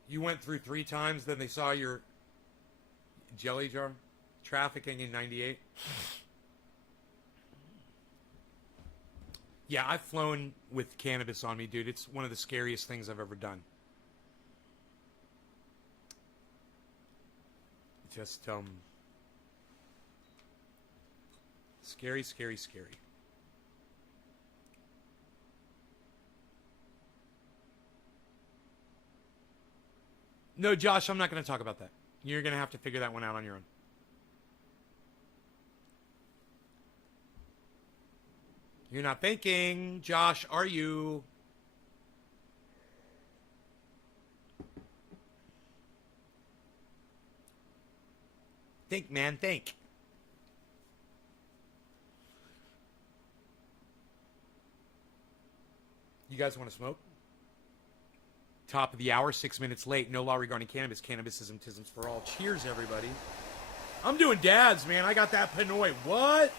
You went through 3 times, then they saw your jelly jar trafficking in 98. Yeah, I've flown with cannabis on me, dude. It's one of the scariest things I've ever done. Just, scary, scary, scary. No, Josh, I'm not going to talk about that. You're going to have to figure that one out on your own. You're not thinking, Josh, are you? Think, man, think. You guys want to smoke? Top of the hour, 6 minutes late. No law regarding cannabis. Cannabisism, tisms for all. Cheers, everybody. I'm doing dads, man. I got that Pinoy. What?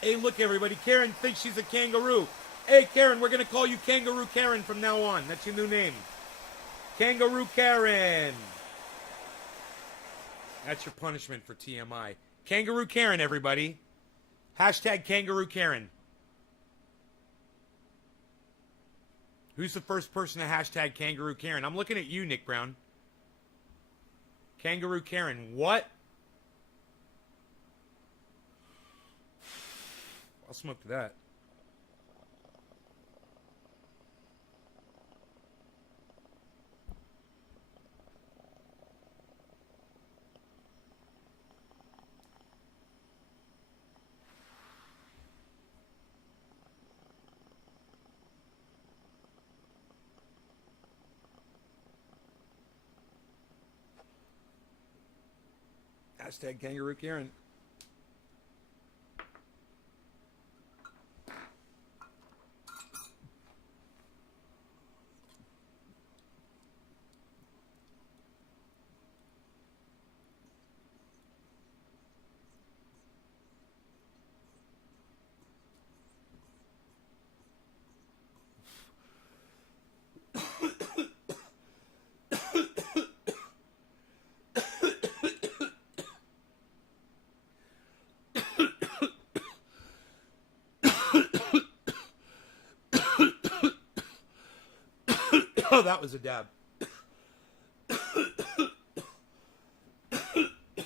Hey, look, everybody. Karen thinks she's a kangaroo. Hey, Karen, we're going to call you Kangaroo Karen from now on. That's your new name. Kangaroo Karen. That's your punishment for TMI. Kangaroo Karen, everybody. Hashtag Kangaroo Karen. Who's the first person to hashtag Kangaroo Karen? I'm looking at you, Nick Brown. Kangaroo Karen. What? I'll smoke to that. Hashtag Kangaroo Karen. Oh, that was a dab.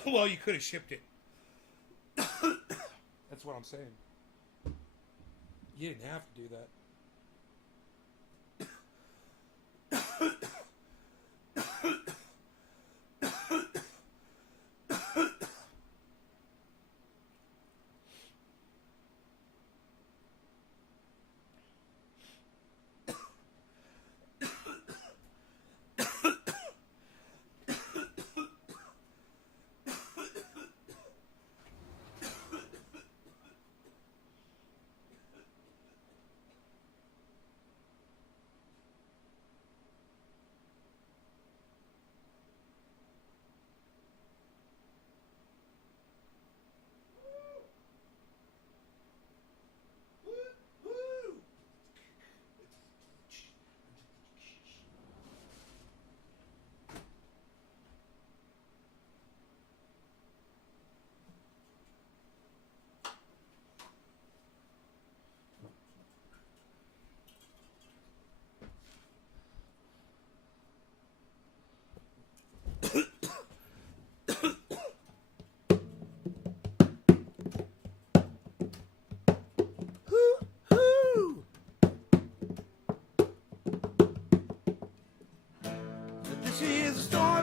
Well, you could have shipped it. That's what I'm saying. You didn't have to do that.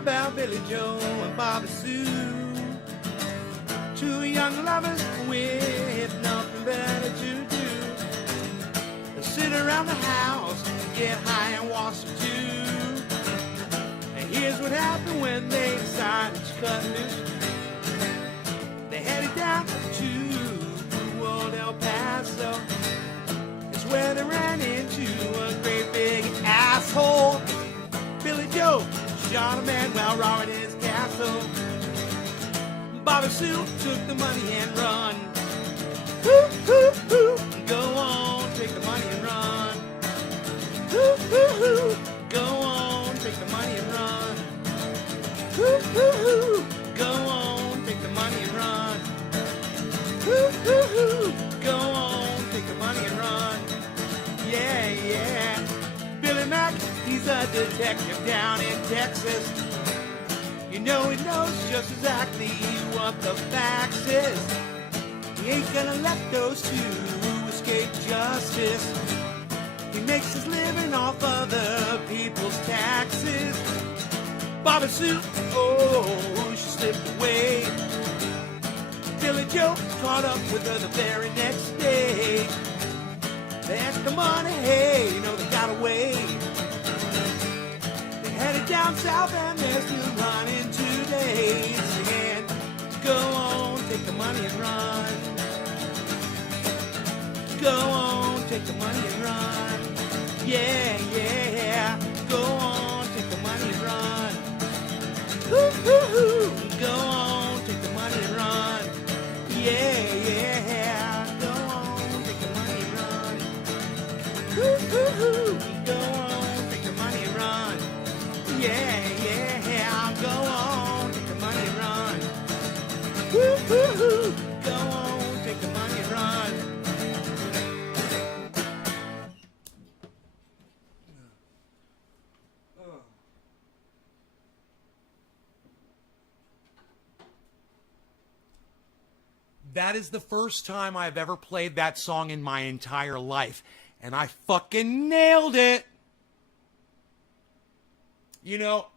About Billy Joe and Bobby Sue, two young lovers with nothing better to do. They sit around the house, get high and watch some too. And here's what happened when they decided to cut loose. They headed down to old El Paso. It's where they ran into a great big asshole. Billy Joe shot a man while robbing his castle. Bobby Sue took the money and run. Hoo, hoo, hoo. Go on, take the money and run. Hoo, hoo, hoo. Go on, take the money and run. Hoo, hoo, hoo. Go on, take the money and run. Hoo, hoo, hoo. Go on, take the money and run. Yeah, yeah. Billy Mack, he's a detective down in Texas. You know he knows just exactly what the facts is. He ain't gonna let those two escape justice. He makes his living off other people's taxes. Bobby Sue, oh, she's slipped away. Billy Joe caught up with her the very next day. They asked the money, hey, you know they got away. They headed down south and they're still running today. Singing, go on, take the money and run. Go on, take the money and run. Yeah, yeah, go on, take the money and run. Woo-hoo-hoo, go on, take the money and run. Yeah, yeah, go on, take the money and run. Woo-hoo-hoo, go on, take the money and run. Yeah, yeah, go on, take the money and run. Woo-hoo-hoo, go on, take the money and run. That is the first time I've ever played that song in my entire life. And I fucking nailed it. You know,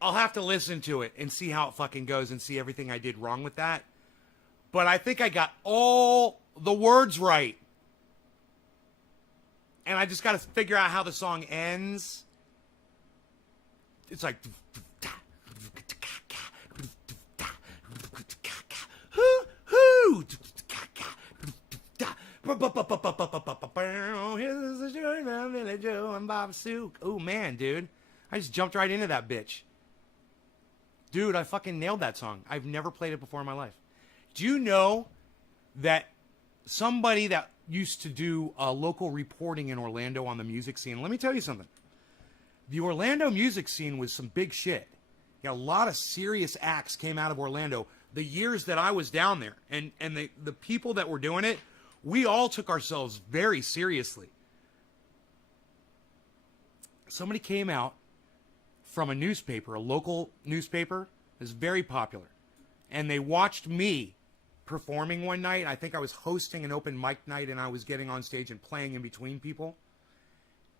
I'll have to listen to it and see how it fucking goes and see everything I did wrong with that. But I think I got all the words right. And I just got to figure out how the song ends. It's like... Oh man, dude. I just jumped right into that bitch. Dude, I fucking nailed that song. I've never played it before in my life. Do you know that somebody that used to do local reporting in Orlando on the music scene, let me tell you something. The Orlando music scene was some big shit. A lot of serious acts came out of Orlando the years that I was down there. And the people that were doing it, we all took ourselves very seriously. Somebody came out from a newspaper, a local newspaper, is very popular. And they watched me performing one night. I think I was hosting an open mic night and I was getting on stage and playing in between people.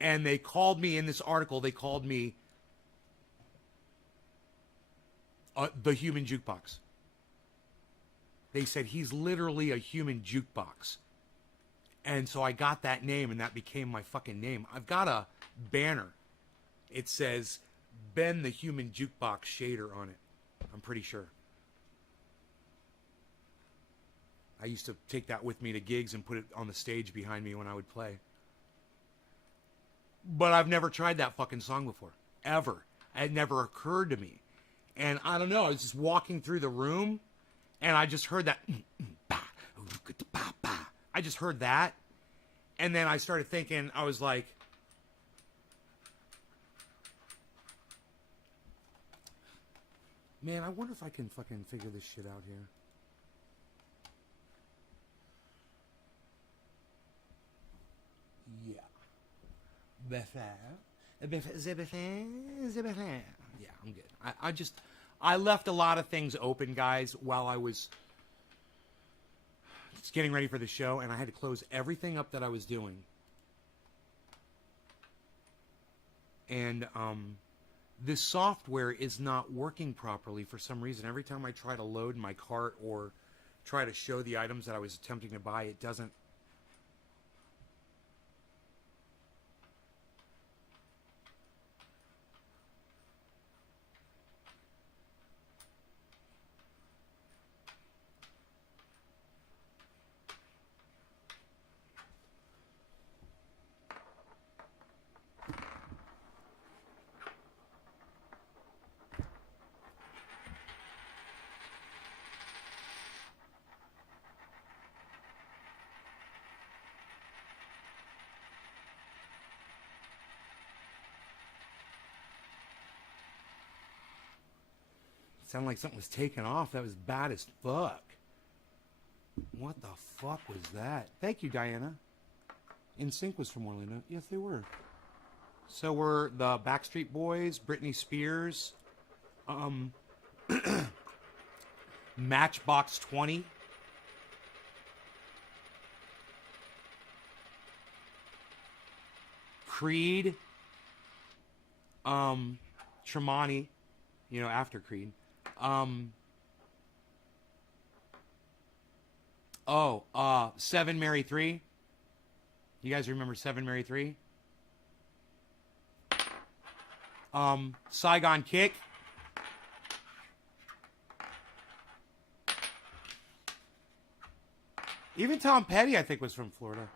And they called me in this article, they called me the human jukebox. They said, he's literally a human jukebox. And so I got that name and that became my fucking name. I've got a banner. It says, Ben the Human Jukebox Shader on it. I'm pretty sure. I used to take that with me to gigs and put it on the stage behind me when I would play. But I've never tried that fucking song before. Ever. It never occurred to me. And I don't know, I was just walking through the room and I just heard that. I just heard that. And then I started thinking, I was like, man, I wonder if I can fucking figure this shit out here. Yeah. Yeah, I'm good. I left a lot of things open, guys, while I was just getting ready for the show, and I had to close everything up that I was doing. And this software is not working properly for some reason. Every time I try to load my cart or try to show the items that I was attempting to buy, it doesn't. Sounded like something was taken off. That was bad as fuck. What the fuck was that? Thank you, Diana. NSYNC was from Orlando. Yes, they were. So were the Backstreet Boys, Britney Spears, Matchbox 20. Creed. Tremonti, you know, after Creed. Oh, 7 Mary 3. You guys remember 7 Mary 3? Saigon Kick. Even Tom Petty, I think, was from Florida.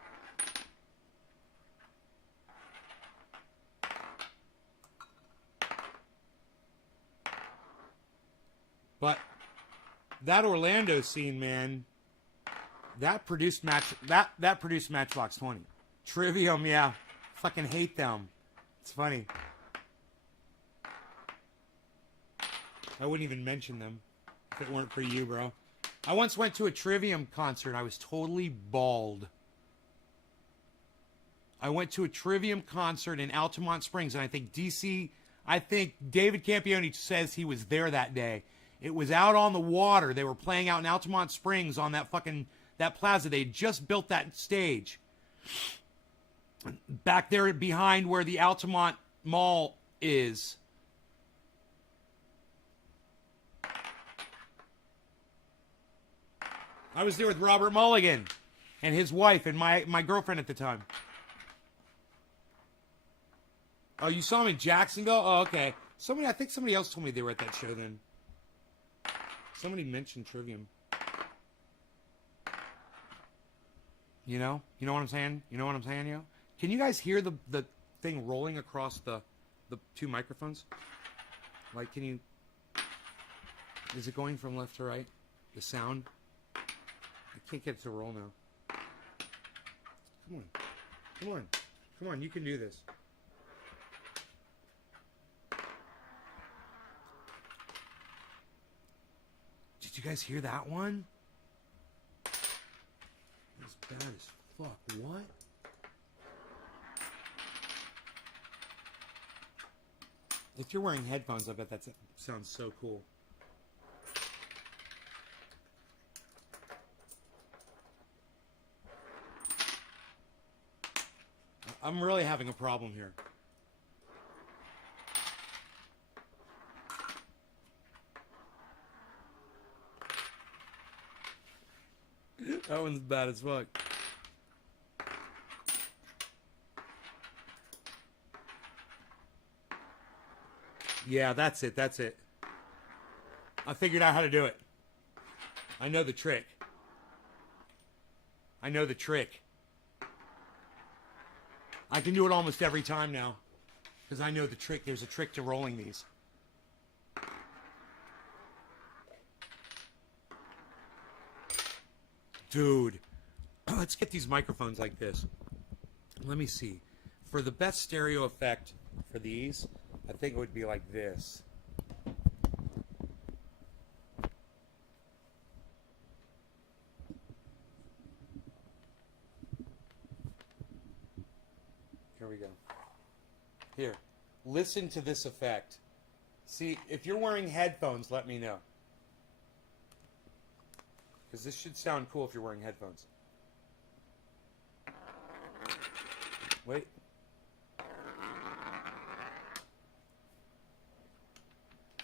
But that Orlando scene, man, that produced Matchbox 20. Trivium, yeah. Fucking hate them. It's funny. I wouldn't even mention them if it weren't for you, bro. I once went to a Trivium concert. I was totally bald. I went to a Trivium concert in Altamont Springs, and I think David Campione says he was there that day. It was out on the water. They were playing out in Altamont Springs on that plaza. They had just built that stage. Back there behind where the Altamont Mall is. I was there with Robert Mulligan and his wife and my girlfriend at the time. Oh, you saw him in Jacksonville? Oh, okay. I think somebody else told me they were at that show then. Somebody mentioned Trivium. You know what I'm saying? Yo? Can you guys hear the thing rolling across the two microphones? Like, is it going from left to right? The sound? I can't get it to roll now. Come on, you can do this. Did you guys hear that one? It's bad as fuck. What? If you're wearing headphones, I bet that sounds so cool. I'm really having a problem here. That one's bad as fuck. Yeah, that's it. I figured out how to do it. I know the trick. I can do it almost every time now. Because I know the trick. There's a trick to rolling these. Dude. Let's get these microphones like this. Let me see. For the best stereo effect for these, I think it would be like this. Here we go. Here. Listen to this effect. See, if you're wearing headphones, let me know. Because this should sound cool if you're wearing headphones. Wait.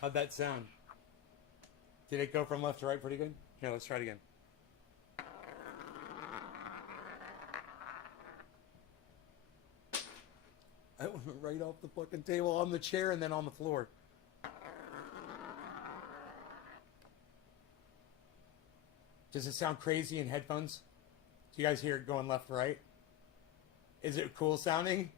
How'd that sound? Did it go from left to right pretty good? Here, let's try it again. I went right off the fucking table, on the chair, and then on the floor. Does it sound crazy in headphones? Do you guys hear it going left to right? Is it cool sounding?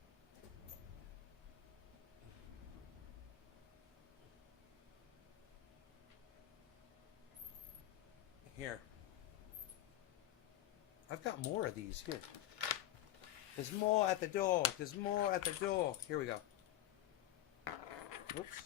Here. I've got more of these. Here. There's more at the door. Here we go. Whoops.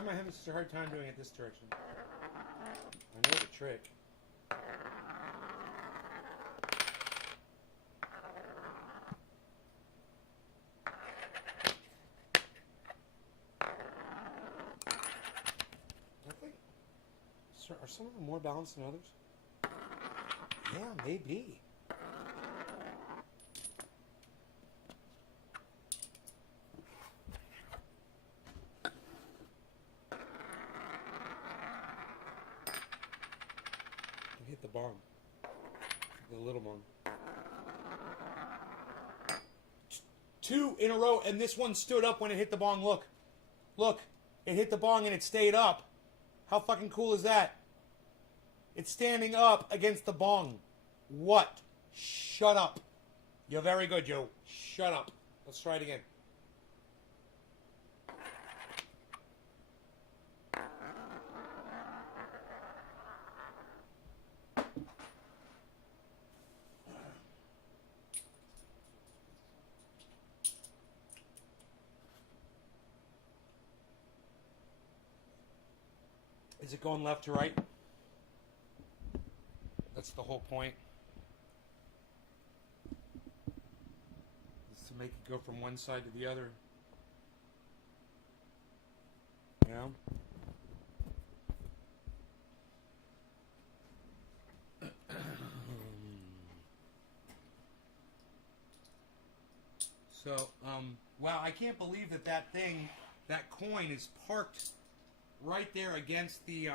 am I having such a hard time doing it this direction? I know the trick. I think, are some of them more balanced than others? Yeah, maybe. Hit the bong. The little bong. 2 in a row, and this one stood up when it hit the bong. Look. Look. It hit the bong and it stayed up. How fucking cool is that? It's standing up against the bong. What? Shut up. You're very good, Joe. Shut up. Let's try it again. Is it going left to right? That's the whole point. Is to make it go from one side to the other. You know? So, wow, I can't believe that thing, that coin is parked right there against the,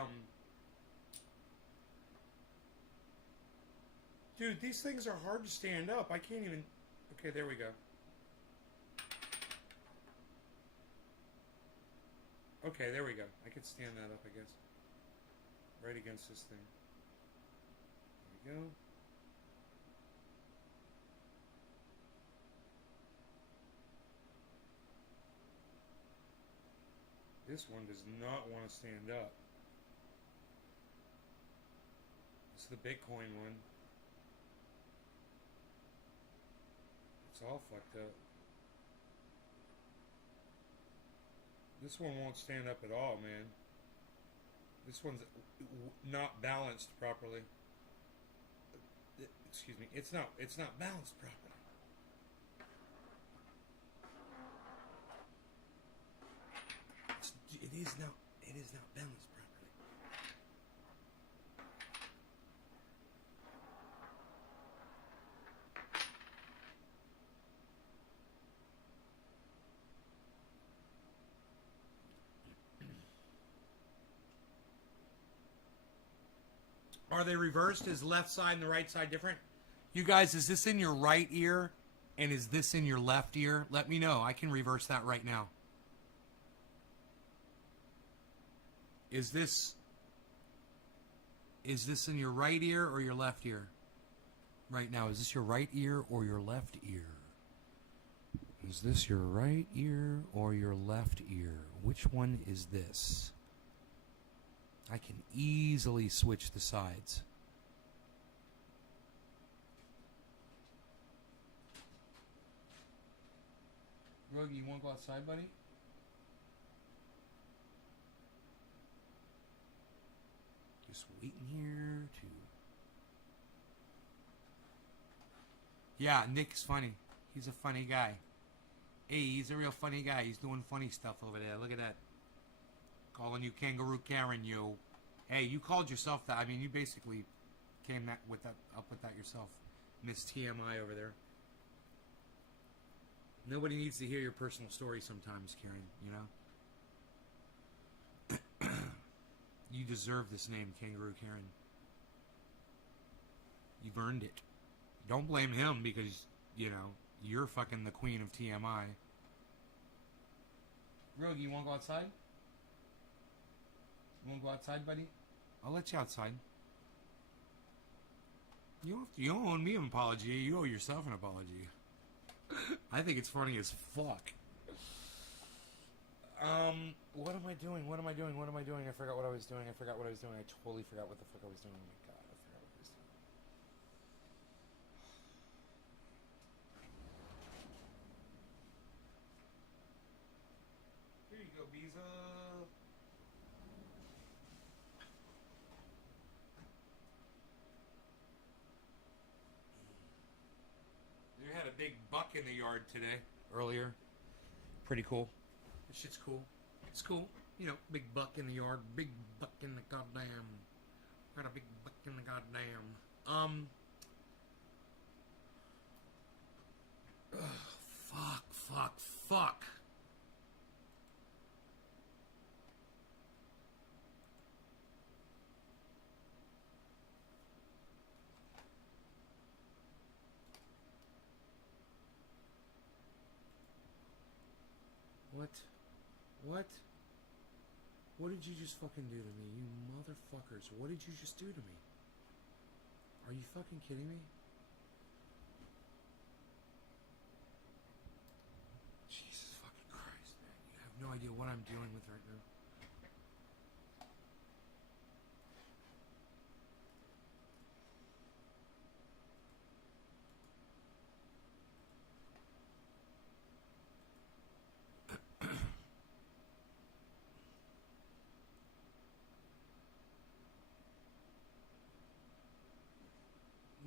Dude, these things are hard to stand up. I can't even... Okay, there we go. Okay, there we go. I could stand that up, I guess. Right against this thing. There we go. This one does not want to stand up. It's the Bitcoin one. It's all fucked up. This one won't stand up at all, man. This one's not balanced properly. Excuse me. It's not balanced properly. It is not balanced properly. Are they reversed? Is left side and the right side different? You guys, is this in your right ear and is this in your left ear? Let me know. I can reverse that right now. Is this in your right ear or your left ear? Right now, is this your right ear or your left ear? Is this your right ear or your left ear? Which one is this? I can easily switch the sides. Rogie, you want to go outside, buddy? Just waiting here to... Yeah, Nick's funny. He's a funny guy. Hey, he's a real funny guy. He's doing funny stuff over there. Look at that. Calling you Kangaroo Karen, yo. Hey, you called yourself that. I mean, you basically came up with that yourself. Miss TMI over there. Nobody needs to hear your personal story sometimes, Karen, you know? You deserve this name, Kangaroo Karen. You've earned it. Don't blame him because, you know, you're fucking the queen of TMI. Rogue, you want to go outside? You want to go outside, buddy? I'll let you outside. You don't owe me an apology. You owe yourself an apology. I think it's funny as fuck. What am I doing? What am I doing? What am I doing? I forgot what I was doing. I totally forgot what the fuck I was doing. Oh my god, I forgot what I was doing. Here you go, Biza. in the yard today, earlier. Pretty cool. This shit's cool. It's cool. You know, big buck in the yard, big buck in the goddamn. Got a big buck in the goddamn. Fuck. What? What did you just fucking do to me, you motherfuckers? What did you just do to me? Are you fucking kidding me? Jesus fucking Christ, man. You have no idea what I'm dealing with right now.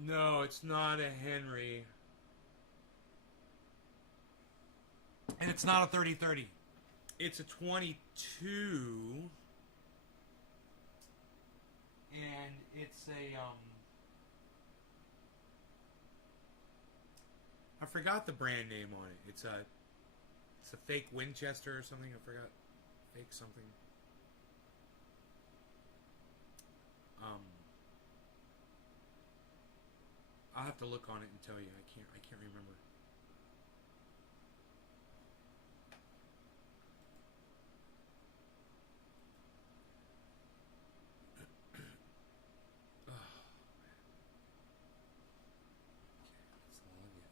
No, it's not a Henry. And it's not a 30-30. It's a 22. And it's a, I forgot the brand name on it. It's a fake Winchester or something. I forgot. Fake something. I'll have to look on it and tell you. I can't remember. Oh, man. Okay, let's log in.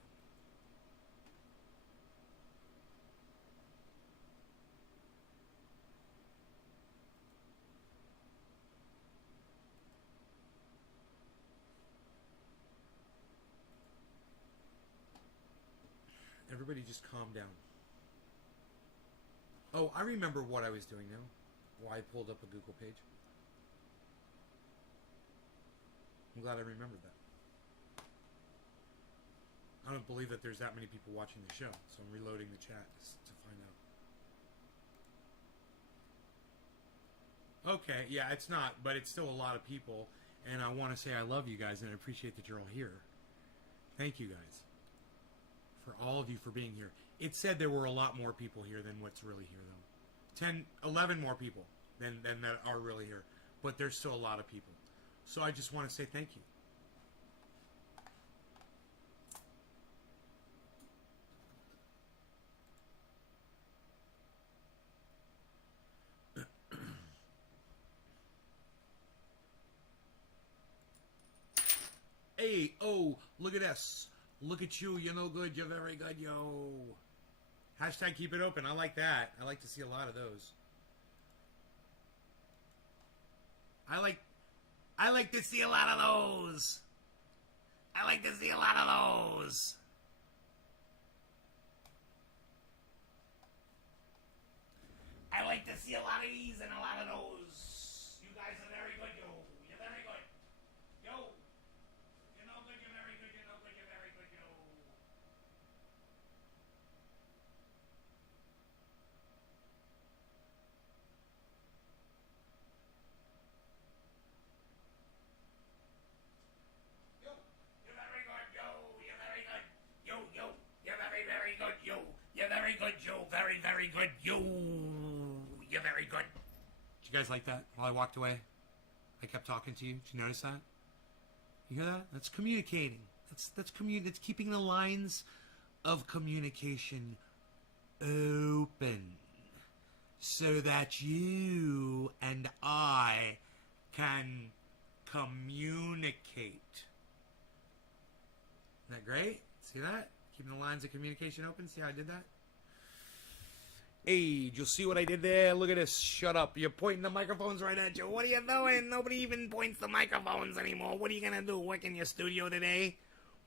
Everybody just calm down. Oh, I remember what I was doing now. Why I pulled up a Google page. I'm glad I remembered that. I don't believe that there's that many people watching the show, so I'm reloading the chat to find out. Okay, yeah, it's not, but it's still a lot of people, and I want to say I love you guys, and I appreciate that you're all here. Thank you guys. For all of you for being here. It said there were a lot more people here than what's really here, though. 11 more people than that are really here. But there's still a lot of people. So I just want to say thank you. Hey, oh, look at this. Look at you. You're no good. You're very good, yo. Hashtag keep it open. I like that. I like to see a lot of those. I like to see a lot of those. I like to see a lot of those. I like to see a lot of these and a lot of those. You guys are very good, yo. You're very good. Yo. You're no good, you're very good, you're no good, you're very good, yo. Yo, you're very good, yo. You're very good. Yo, you're very, very good, yo. You're very good, yo. Very, very good, yo. You're very good. Did you guys like that while I walked away? I kept talking to you. Did you notice that? You hear that? That's communicating. That's keeping the lines of communication open so that you and I can communicate. Isn't that great? See that? Keeping the lines of communication open. See how I did that? Hey, did you see what I did there? Look at this. Shut up. You're pointing the microphones right at you. What are you doing? Nobody even points the microphones anymore. What are you going to do? Work in your studio today?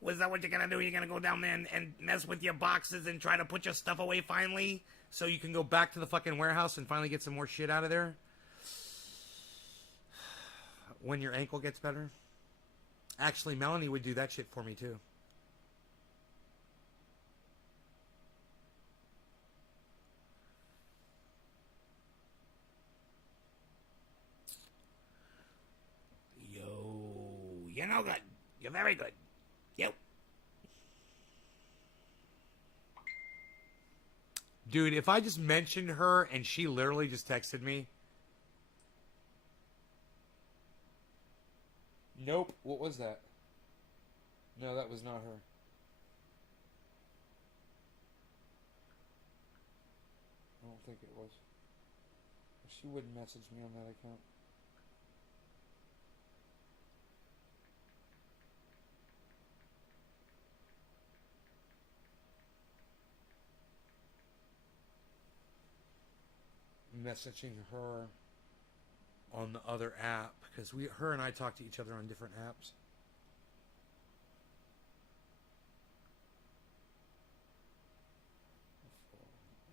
Was that what you're going to do? You're going to go down there and mess with your boxes and try to put your stuff away finally? So you can go back to the fucking warehouse and finally get some more shit out of there? When your ankle gets better? Actually, Melanie would do that shit for me too. You're no good. You're very good. Yep. Dude, if I just mentioned her and she literally just texted me. Nope. What was that? No, that was not her. I don't think it was. She wouldn't message me on that account. Messaging her on the other app because her and I talk to each other on different apps.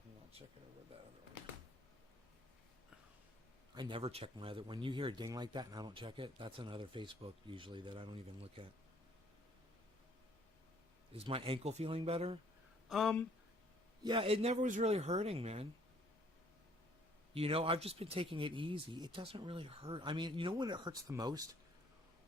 I'm not checking over that other one. I never check my other. When you hear a ding like that and I don't check it, that's another Facebook usually that I don't even look at. Is my ankle feeling better? Yeah, it never was really hurting, man. You know, I've just been taking it easy. It doesn't really hurt. I mean, you know when it hurts the most?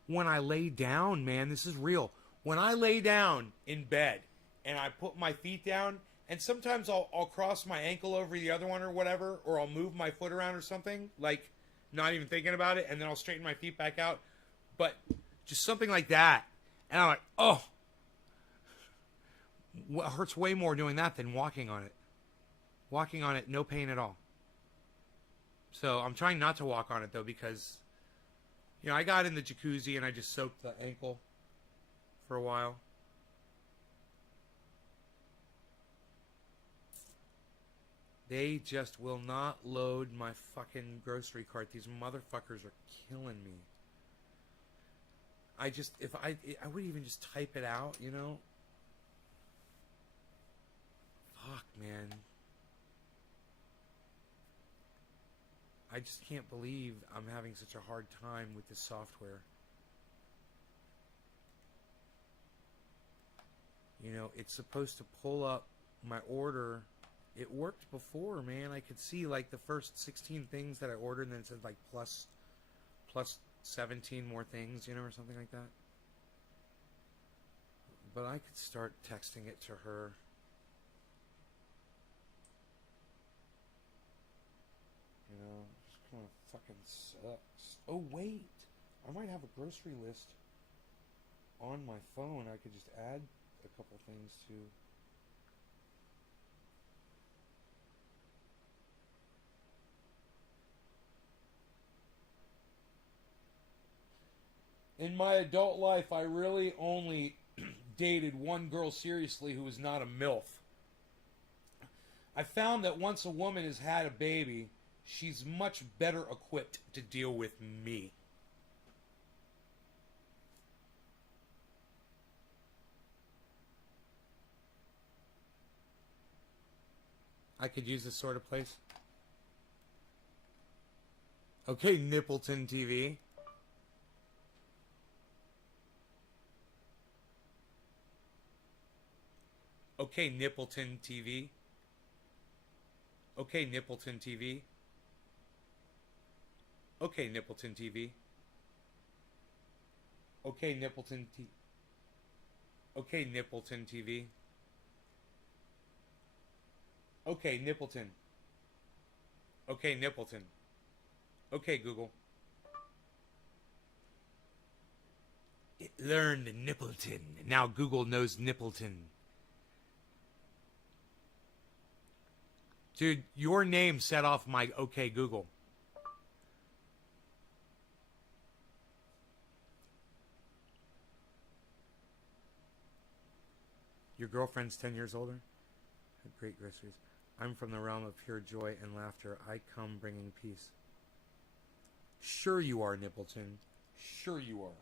When I lay down, man. This is real. When I lay down in bed and I put my feet down, and sometimes I'll cross my ankle over the other one or whatever, or I'll move my foot around or something, like not even thinking about it, and then I'll straighten my feet back out. But just something like that. And I'm like, oh. It hurts way more doing that than walking on it. Walking on it, no pain at all. So I'm trying not to walk on it, though, because, you know, I got in the jacuzzi and I just soaked the ankle for a while. They just will not load my fucking grocery cart. These motherfuckers are killing me. I would even just type it out, you know? Fuck, man. I just can't believe I'm having such a hard time with this software. You know, it's supposed to pull up my order. It worked before, man. I could see like the first 16 things that I ordered, and then it said like plus 17 more things, you know, or something like that. But I could start texting it to her. You know, it just kind of fucking sucks. Oh, wait. I might have a grocery list on my phone. I could just add a couple things to. In my adult life, I really only dated one girl seriously who was not a MILF. I found that once a woman has had a baby, she's much better equipped to deal with me. I could use this sort of place. Okay, Nippleton TV. Okay, Nippleton TV. Okay, Nippleton TV. Okay, Nippleton TV. Okay, Nippleton TV. Okay, Nippleton TV. Okay, Nippleton. Okay, Nippleton. Okay, Google. It learned Nippleton. Now Google knows Nippleton. Dude, your name set off my OK Google. Your girlfriend's 10 years older? Great groceries. I'm from the realm of pure joy and laughter. I come bringing peace. Sure you are, Nippleton. Sure you are.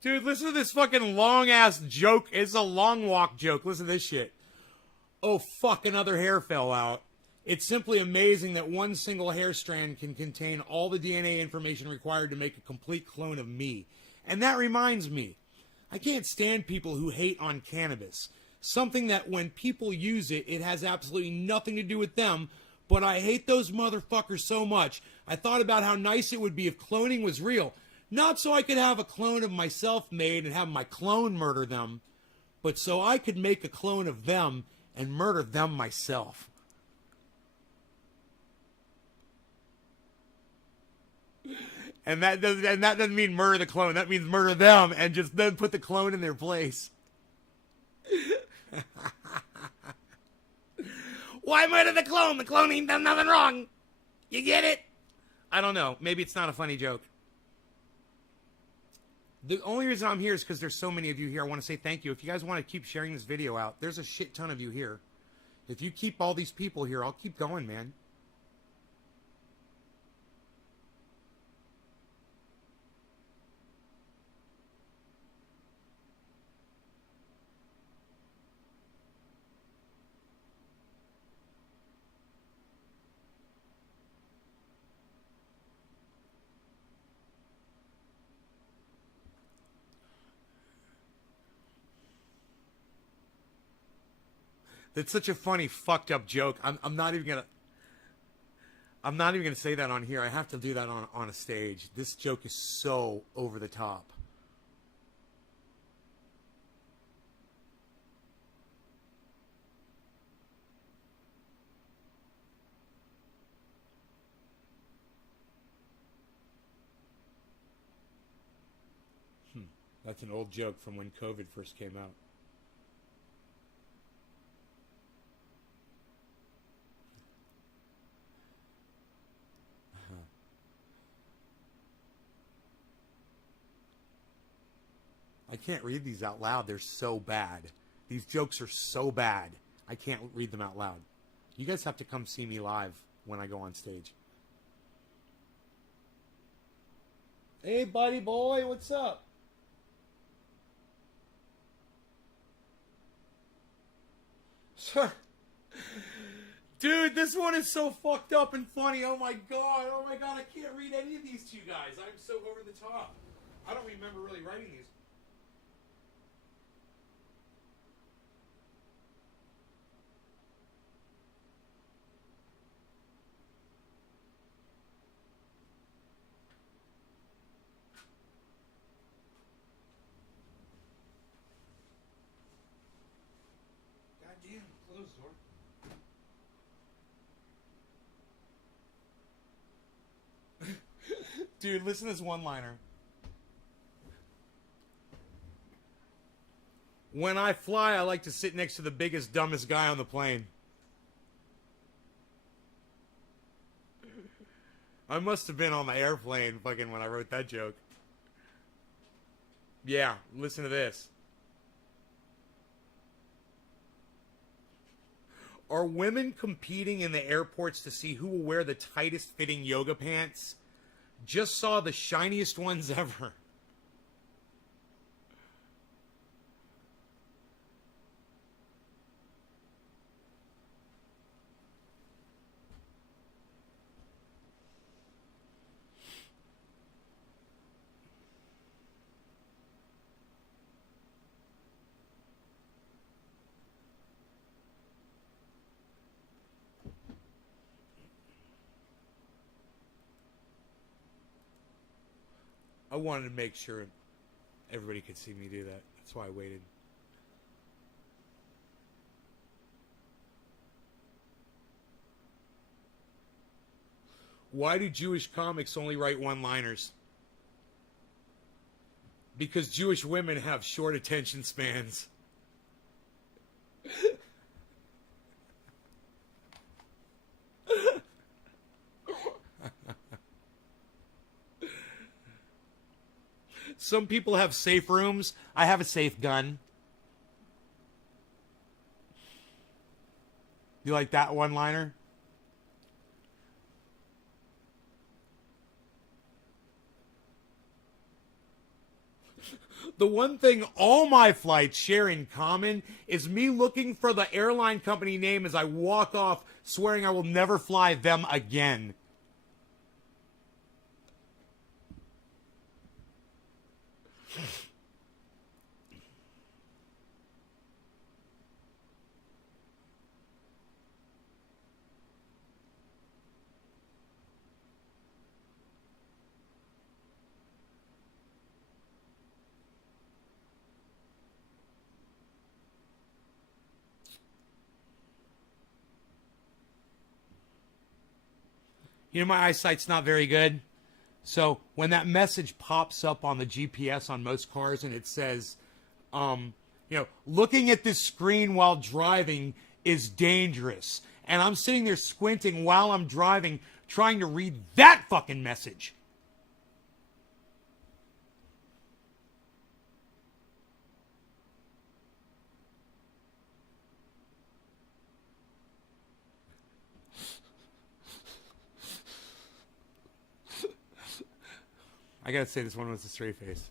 Dude, listen to this fucking long-ass joke. It's a long walk joke. Listen to this shit. Oh, fuck, another hair fell out. It's simply amazing that one single hair strand can contain all the DNA information required to make a complete clone of me. And that reminds me, I can't stand people who hate on cannabis. Something that when people use it, it has absolutely nothing to do with them, but I hate those motherfuckers so much. I thought about how nice it would be if cloning was real. Not so I could have a clone of myself made and have my clone murder them, but so I could make a clone of them and murder them myself. And that doesn't mean murder the clone. That means murder them and just then put the clone in their place. Why murder the clone? The clone ain't done nothing wrong. You get it? I don't know. Maybe it's not a funny joke. The only reason I'm here is because there's so many of you here. I want to say thank you. If you guys want to keep sharing this video out, there's a shit ton of you here. If you keep all these people here, I'll keep going, man. That's such a funny, fucked up joke. I'm not even gonna say that on here. I have to do that on a stage. This joke is so over the top. That's an old joke from when COVID first came out. I can't read these out loud. They're so bad. These jokes are so bad. I can't read them out loud. You guys have to come see me live when I go on stage. Hey, buddy boy, what's up? Dude, this one is so fucked up and funny. Oh my god, I can't read any of these to you guys. I'm so over the top. I don't remember really writing these. Goddamn, close the door. Dude, listen to this one-liner. When I fly, I like to sit next to the biggest, dumbest guy on the plane. I must have been on the airplane fucking when I wrote that joke. Yeah, listen to this. Are women competing in the airports to see who will wear the tightest fitting yoga pants? Just saw the shiniest ones ever. I wanted to make sure everybody could see me do that. That's why I waited. Why do Jewish comics only write one-liners? Because Jewish women have short attention spans. Some people have safe rooms. I have a safe gun. You like that one-liner? The one thing all my flights share in common is me looking for the airline company name as I walk off, swearing I will never fly them again. You know, my eyesight's not very good. So when that message pops up on the GPS on most cars and it says, looking at this screen while driving is dangerous. And I'm sitting there squinting while I'm driving, trying to read that fucking message. I gotta say, this one was a straight face.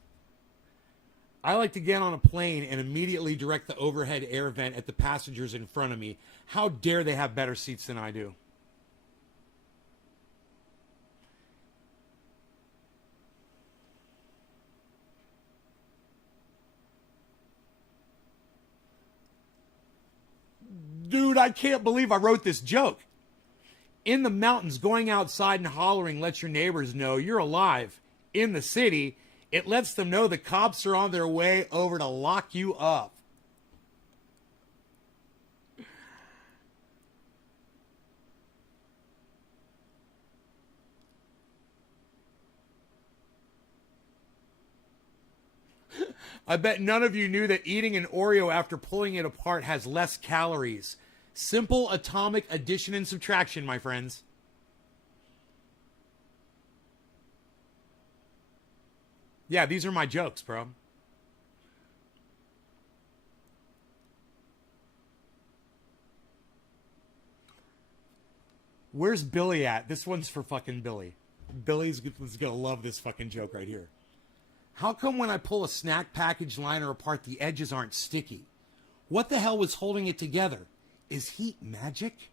I like to get on a plane and immediately direct the overhead air vent at the passengers in front of me. How dare they have better seats than I do? Dude, I can't believe I wrote this joke. In the mountains, going outside and hollering lets your neighbors know you're alive. In the city, it lets them know the cops are on their way over to lock you up. I bet none of you knew that eating an Oreo after pulling it apart has less calories. Simple atomic addition and subtraction, my friends. Yeah, these are my jokes, bro. Where's Billy at? This one's for fucking Billy. Billy's gonna love this fucking joke right here. How come when I pull a snack package liner apart, the edges aren't sticky? What the hell was holding it together? Is heat magic?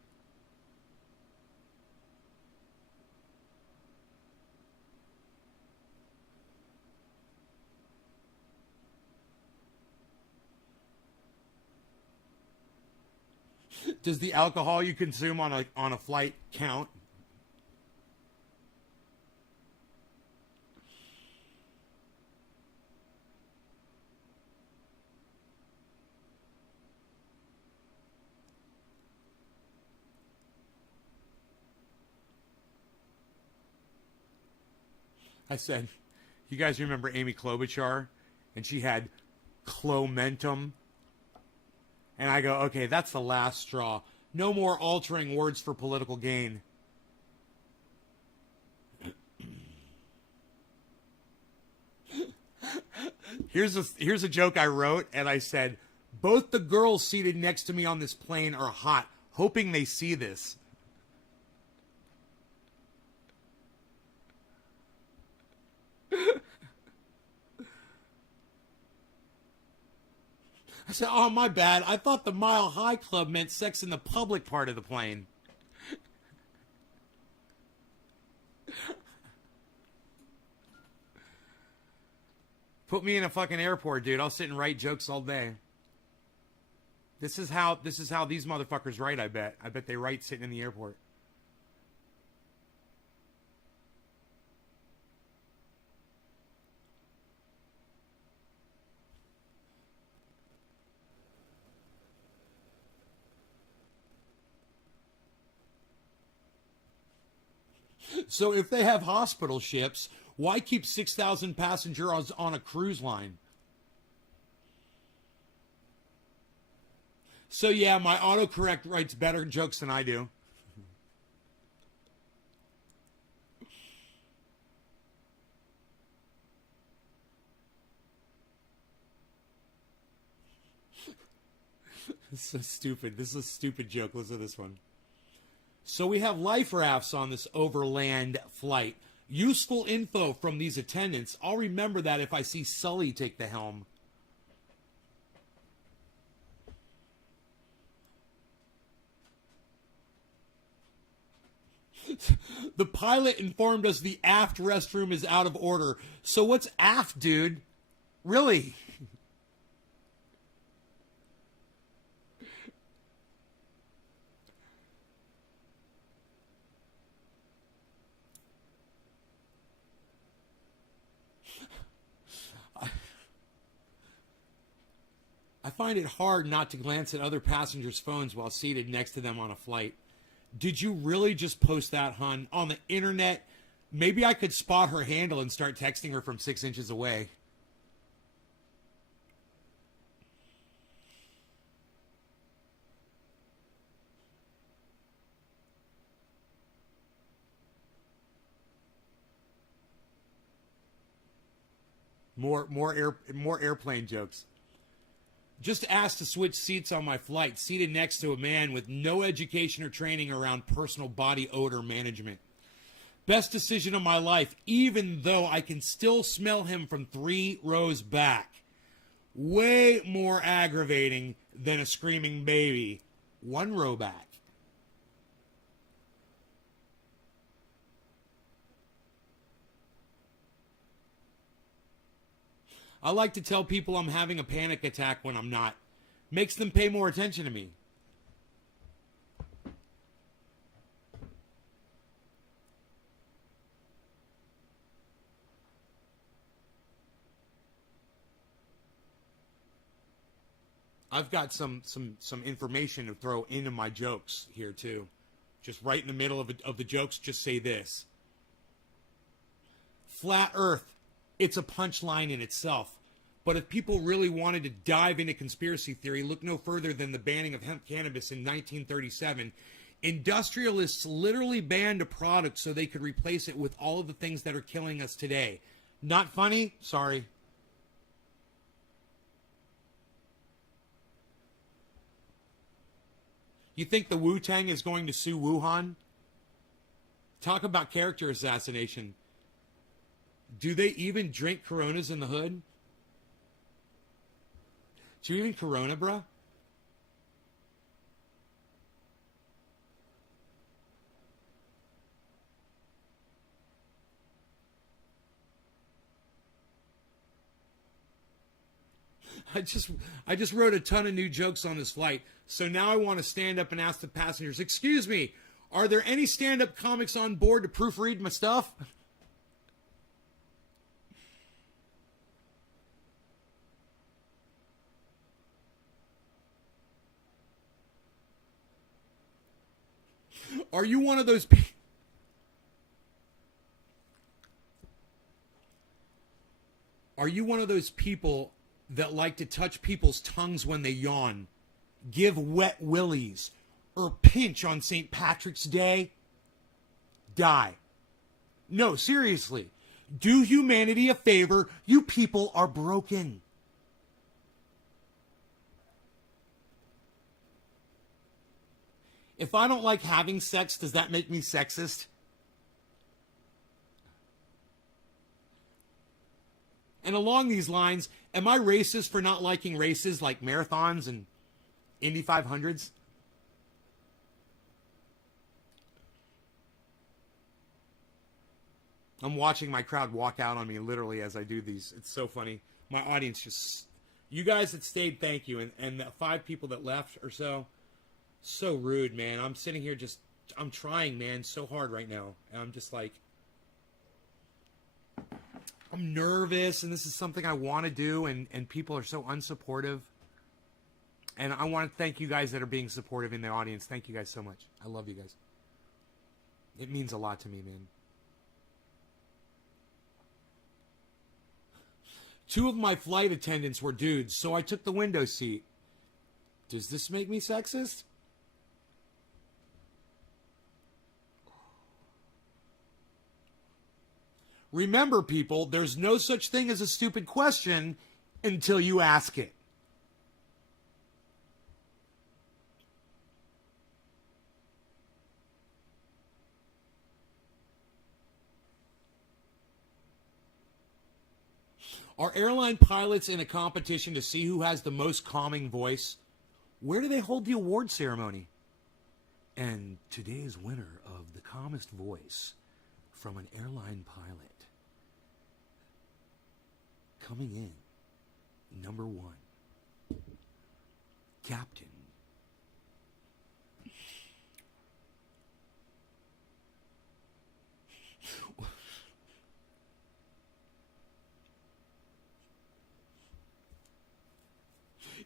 Does the alcohol you consume on a flight count? I said, you guys remember Amy Klobuchar? And she had clomentum. And I go, okay, that's the last straw. No more altering words for political gain. Here's a joke I wrote, and I said, both the girls seated next to me on this plane are hot, hoping they see this. I said, oh, my bad. I thought the Mile High Club meant sex in the public part of the plane. Put me in a fucking airport, dude. I'll sit and write jokes all day. This is how these motherfuckers write, I bet. I bet they write sitting in the airport. So if they have hospital ships, why keep 6,000 passengers on a cruise line? So yeah, my autocorrect writes better jokes than I do. This is so stupid. This is a stupid joke. Listen to this one. So we have life rafts on this overland flight. Useful info from these attendants. I'll remember that if I see Sully take the helm. The pilot informed us the aft restroom is out of order. So what's aft, dude? Really? I find it hard not to glance at other passengers' phones while seated next to them on a flight. Did you really just post that, hun? On the internet? Maybe I could spot her handle and start texting her from 6 inches away. More airplane jokes. Just asked to switch seats on my flight, seated next to a man with no education or training around personal body odor management. Best decision of my life, even though I can still smell him from 3 rows back. Way more aggravating than a screaming baby 1 row back. I like to tell people I'm having a panic attack when I'm not. Makes them pay more attention to me. I've got some information to throw into my jokes here too. Just right in the middle of the jokes, just say this. Flat Earth. It's a punchline in itself. But if people really wanted to dive into conspiracy theory, look no further than the banning of hemp cannabis in 1937. Industrialists literally banned a product so they could replace it with all of the things that are killing us today. Not funny? Sorry. You think the Wu-Tang is going to sue Wuhan? Talk about character assassination. Do they even drink Coronas in the hood? Do you even Corona, bruh? I just wrote a ton of new jokes on this flight, so now I want to stand up and ask the passengers, excuse me, are there any stand-up comics on board to proofread my stuff? Are you one of those people? Are you one of those people that like to touch people's tongues when they yawn, give wet willies, or pinch on St. Patrick's Day? Die. No, seriously. Do humanity a favor. You people are broken. If I don't like having sex, does that make me sexist? And along these lines, am I racist for not liking races like marathons and Indy 500s? I'm watching my crowd walk out on me literally as I do these. It's so funny. My audience just... You guys that stayed, thank you. And the 5 people that left or so... So rude, man. I'm sitting here just, I'm trying, man, so hard right now. And I'm just like, I'm nervous, and this is something I want to do, and people are so unsupportive. And I want to thank you guys that are being supportive in the audience. Thank you guys so much. I love you guys. It means a lot to me, man. 2 of my flight attendants were dudes, so I took the window seat. Does this make me sexist? Remember, people, there's no such thing as a stupid question until you ask it. Are airline pilots in a competition to see who has the most calming voice? Where do they hold the award ceremony? And today's winner of the calmest voice from an airline pilot, coming in, number 1, Captain.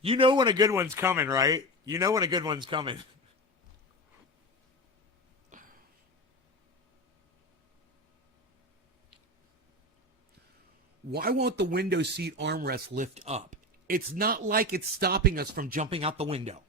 You know when a good one's coming, right? You know when a good one's coming. Why won't the window seat armrest lift up? It's not like it's stopping us from jumping out the window.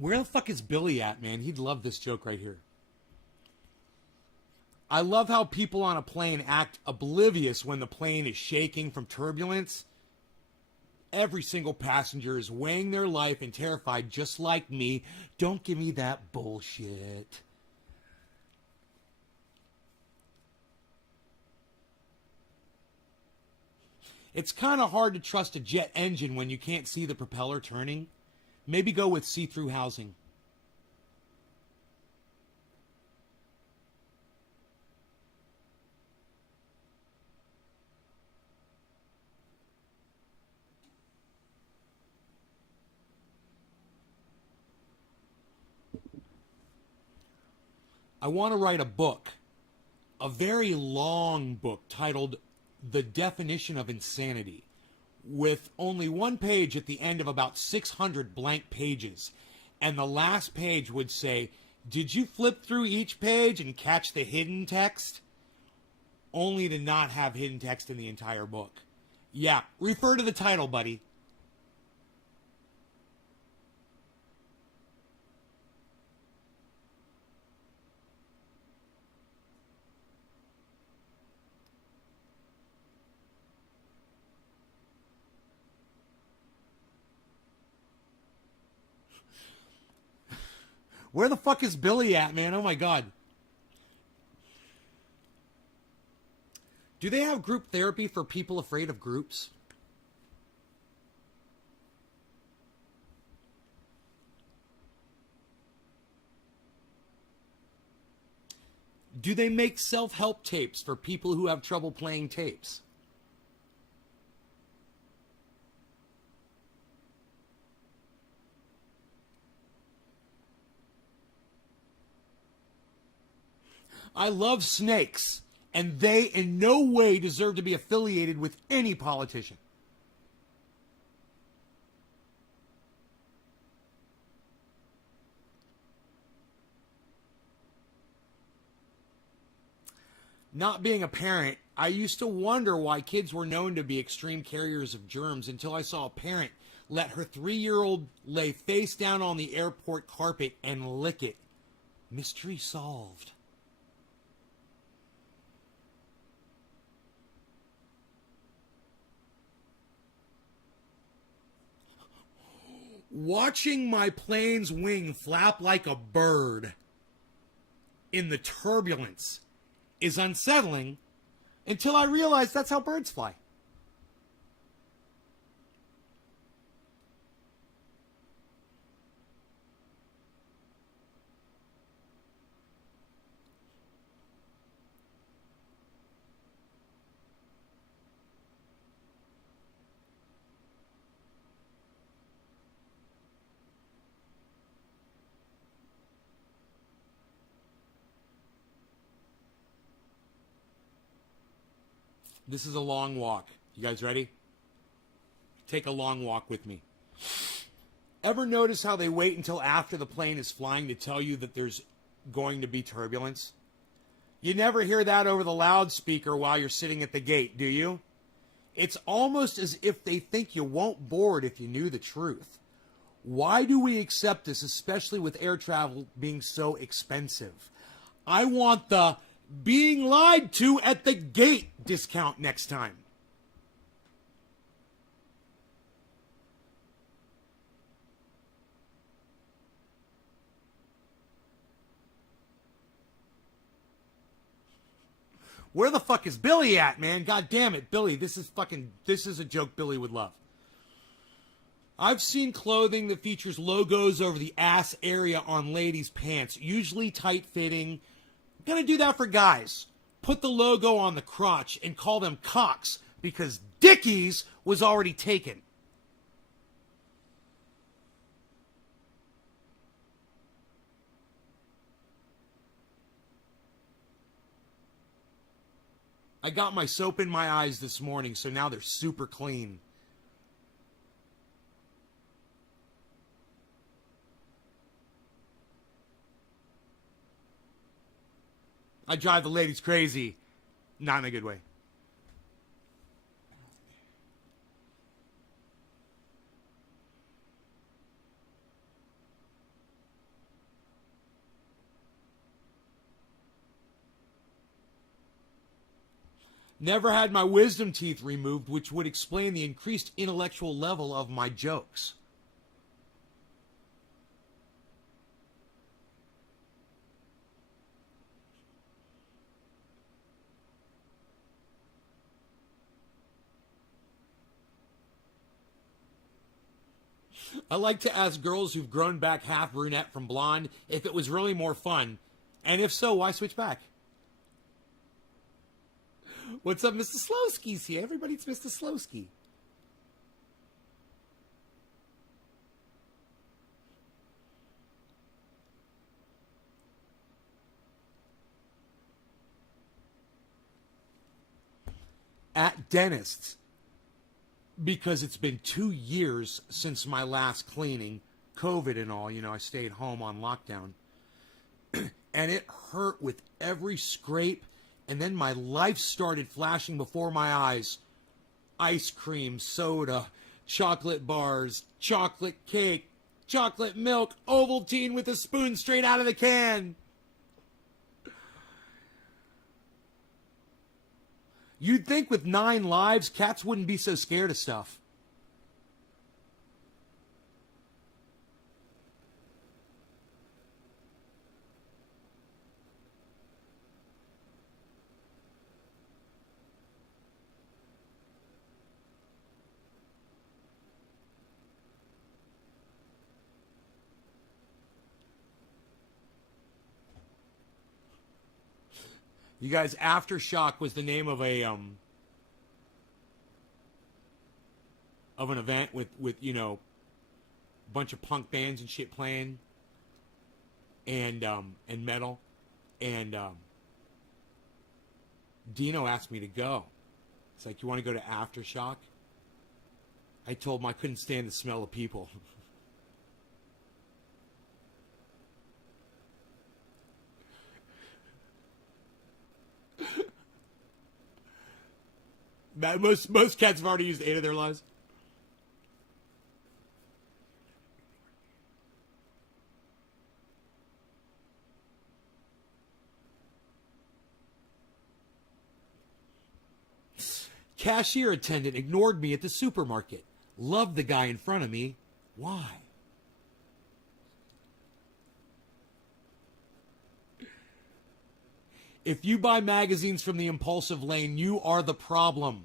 Where the fuck is Billy at, man? He'd love this joke right here. I love how people on a plane act oblivious when the plane is shaking from turbulence. Every single passenger is weighing their life and terrified just like me. Don't give me that bullshit. It's kind of hard to trust a jet engine when you can't see the propeller turning. Maybe go with see-through housing. I want to write a book, a very long book titled The Definition of Insanity, with only one page at the end of about 600 blank pages. And the last page would say, did you flip through each page and catch the hidden text? Only to not have hidden text in the entire book. Yeah, refer to the title, buddy. Where the fuck is Billy at, man? Oh my God. Do they have group therapy for people afraid of groups? Do they make self-help tapes for people who have trouble playing tapes? I love snakes, and they in no way deserve to be affiliated with any politician. Not being a parent, I used to wonder why kids were known to be extreme carriers of germs until I saw a parent let her 3-year-old lay face down on the airport carpet and lick it. Mystery solved. Watching my plane's wing flap like a bird in the turbulence is unsettling until I realize that's how birds fly. This is a long walk. You guys ready? Take a long walk with me. Ever notice how they wait until after the plane is flying to tell you that there's going to be turbulence? You never hear that over the loudspeaker while you're sitting at the gate, do you? It's almost as if they think you won't board if you knew the truth. Why do we accept this, especially with air travel being so expensive? I want the being lied to at the gate discount next time. Where the fuck is Billy at, man? God damn it, Billy. This is a joke Billy would love. I've seen clothing that features logos over the ass area on ladies' pants, usually tight-fitting. I'm gonna do that for guys. Put the logo on the crotch and call them cocks because Dickies was already taken. I got my soap in my eyes this morning, so now they're super clean. I drive the ladies crazy. Not in a good way. Never had my wisdom teeth removed, which would explain the increased intellectual level of my jokes. I like to ask girls who've grown back half brunette from blonde if it was really more fun. And if so, why switch back? What's up, Mr. Slowski's here? Everybody, it's Mr. Slowski. At dentists, because it's been 2 years since my last cleaning, COVID and all, I stayed home on lockdown. And it hurt with every scrape. And then my life started flashing before my eyes. Ice cream, soda, chocolate bars, chocolate cake, chocolate milk, Ovaltine with a spoon straight out of the can. You'd think with 9 lives, cats wouldn't be so scared of stuff. You guys, Aftershock was the name of an event with a bunch of punk bands and shit playing and metal, and Dino asked me to go. It's like, you want to go to Aftershock? I told him I couldn't stand the smell of people. Most cats have already used 8 of their lives. Cashier attendant ignored me at the supermarket. Loved the guy in front of me. Why? If you buy magazines from the impulsive lane, you are the problem.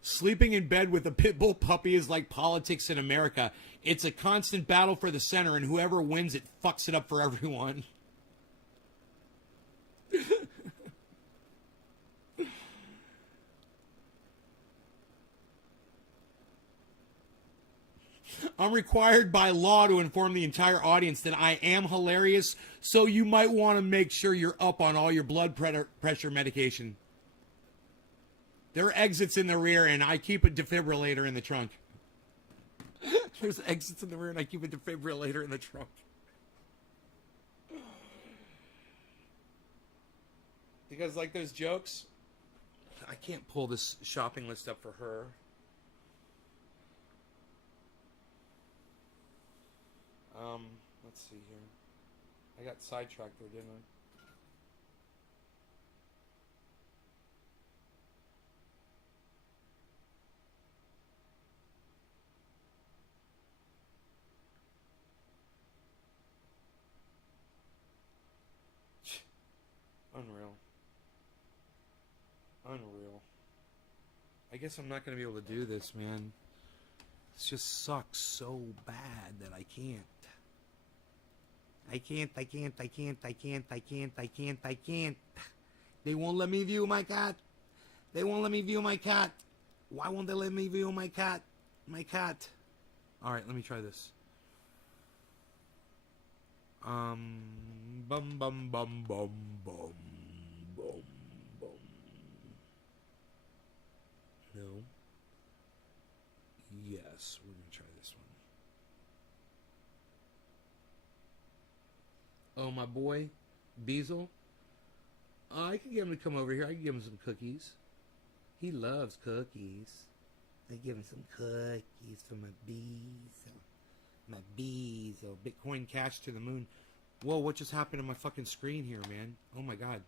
Sleeping in bed with a pit bull puppy is like politics in America. It's a constant battle for the center, and whoever wins it fucks it up for everyone. I'm required by law to inform the entire audience that I am hilarious, so you might want to make sure you're up on all your blood pressure medication. There are exits in the rear, and I keep a defibrillator in the trunk. There's exits in the rear, and I keep a defibrillator in the trunk. You guys like those jokes? I can't pull this shopping list up for her. Let's see here. I got sidetracked there, didn't I? Unreal. Unreal. I guess I'm not going to be able to do this, man. It just sucks so bad that I can't. I can't. They won't let me view my cat. They won't let me view my cat. Why won't they let me view my cat? My cat. Alright, let me try this. Bum bum bum bum bum bum bum. No. Yes, we're gonna try this one. Oh, my boy, Beazle. I can get him to come over here. I can give him some cookies. He loves cookies. I give him some cookies for my bees. My bees. Oh, Bitcoin Cash to the moon. Whoa, what just happened to my fucking screen here, man? Oh my god.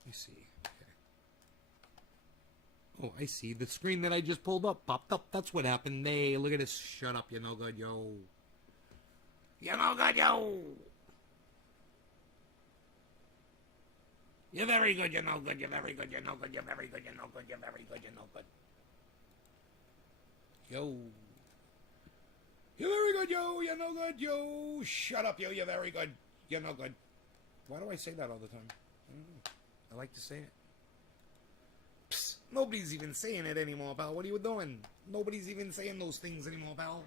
Let me see. Okay. Oh, I see. The screen that I just pulled up popped up. That's what happened. Hey, look at this. Shut up, you no good, yo. You no good, yo. You're very good, you're no good, you're very good, you're no good, you're very good, you're no good, you're very good, you're no good. Yo. You're very good, yo, you're no good, yo. Shut up, yo, you're very good, you're no good. Why do I say that all the time? I don't know. I like to say it. Psst, nobody's even saying it anymore, pal. What are you doing? Nobody's even saying those things anymore, pal.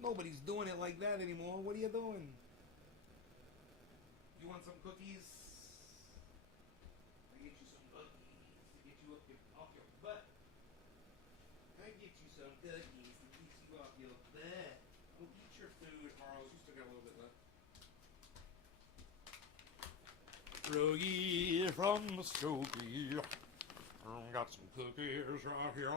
Nobody's doing it like that anymore. What are you doing? You want some cookies? I get you some cookies to get you off your butt. I get you some cookies to get you off your butt. Oh, eat your food, Charles. You still got a little bit left. Rogie from the Skokie. Got some cookies right here.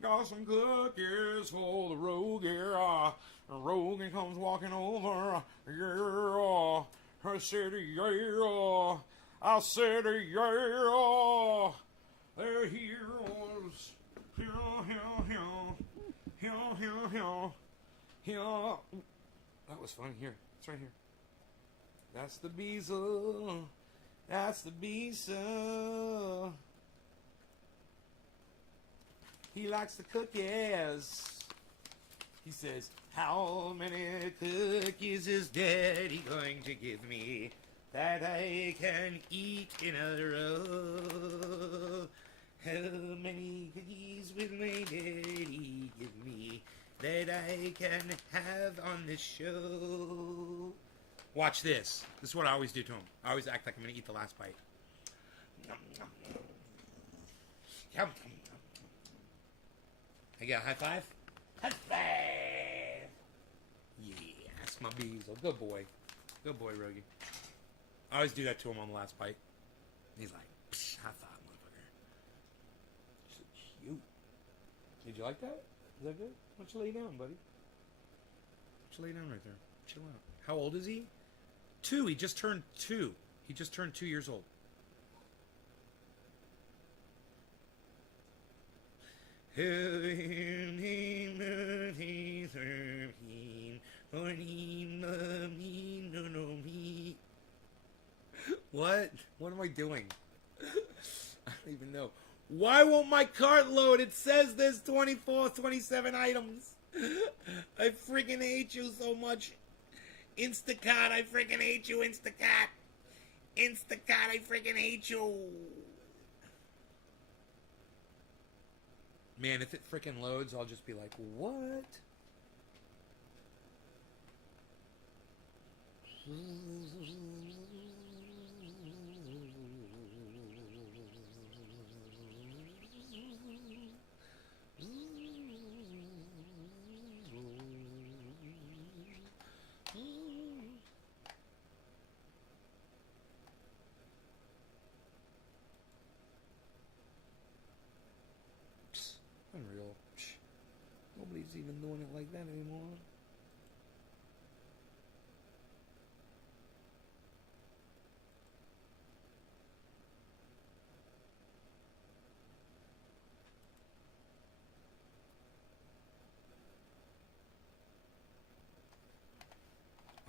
Got some cookies for the Rogie. Rogan comes walking over. Yeah, I said yeah. I said yeah. They're heroes. Here. That was fun. Here, it's right here. That's the Beazle. That's the Beazle. He likes the cookies. He says, how many cookies is Daddy going to give me that I can eat in a row? How many cookies will my daddy give me that I can have on the show? Watch this. This is what I always do to him. I always act like I'm going to eat the last bite. Yum, yum, yum. Yum, yum, yum. I get a high five? High five! Yeah, that's my Beazle. Good boy. Good boy, Rogie. I always do that to him on the last bite. He's like, psh, high five, motherfucker. So cute. Did you like that? Is that good? Why don't you lay down, buddy? Why don't you lay down right there? Chill out. How old is he? 2. He just turned 2. He just turned 2 years old. What? What am I doing? I don't even know. Why won't my cart load? It says there's 24, 27 items. I freaking hate you so much. Instacart, I freaking hate you, Instacart. Instacart, I freaking hate you. Man, if it freaking loads, I'll just be like, what? Unreal. Nobody's even doing it like that anymore.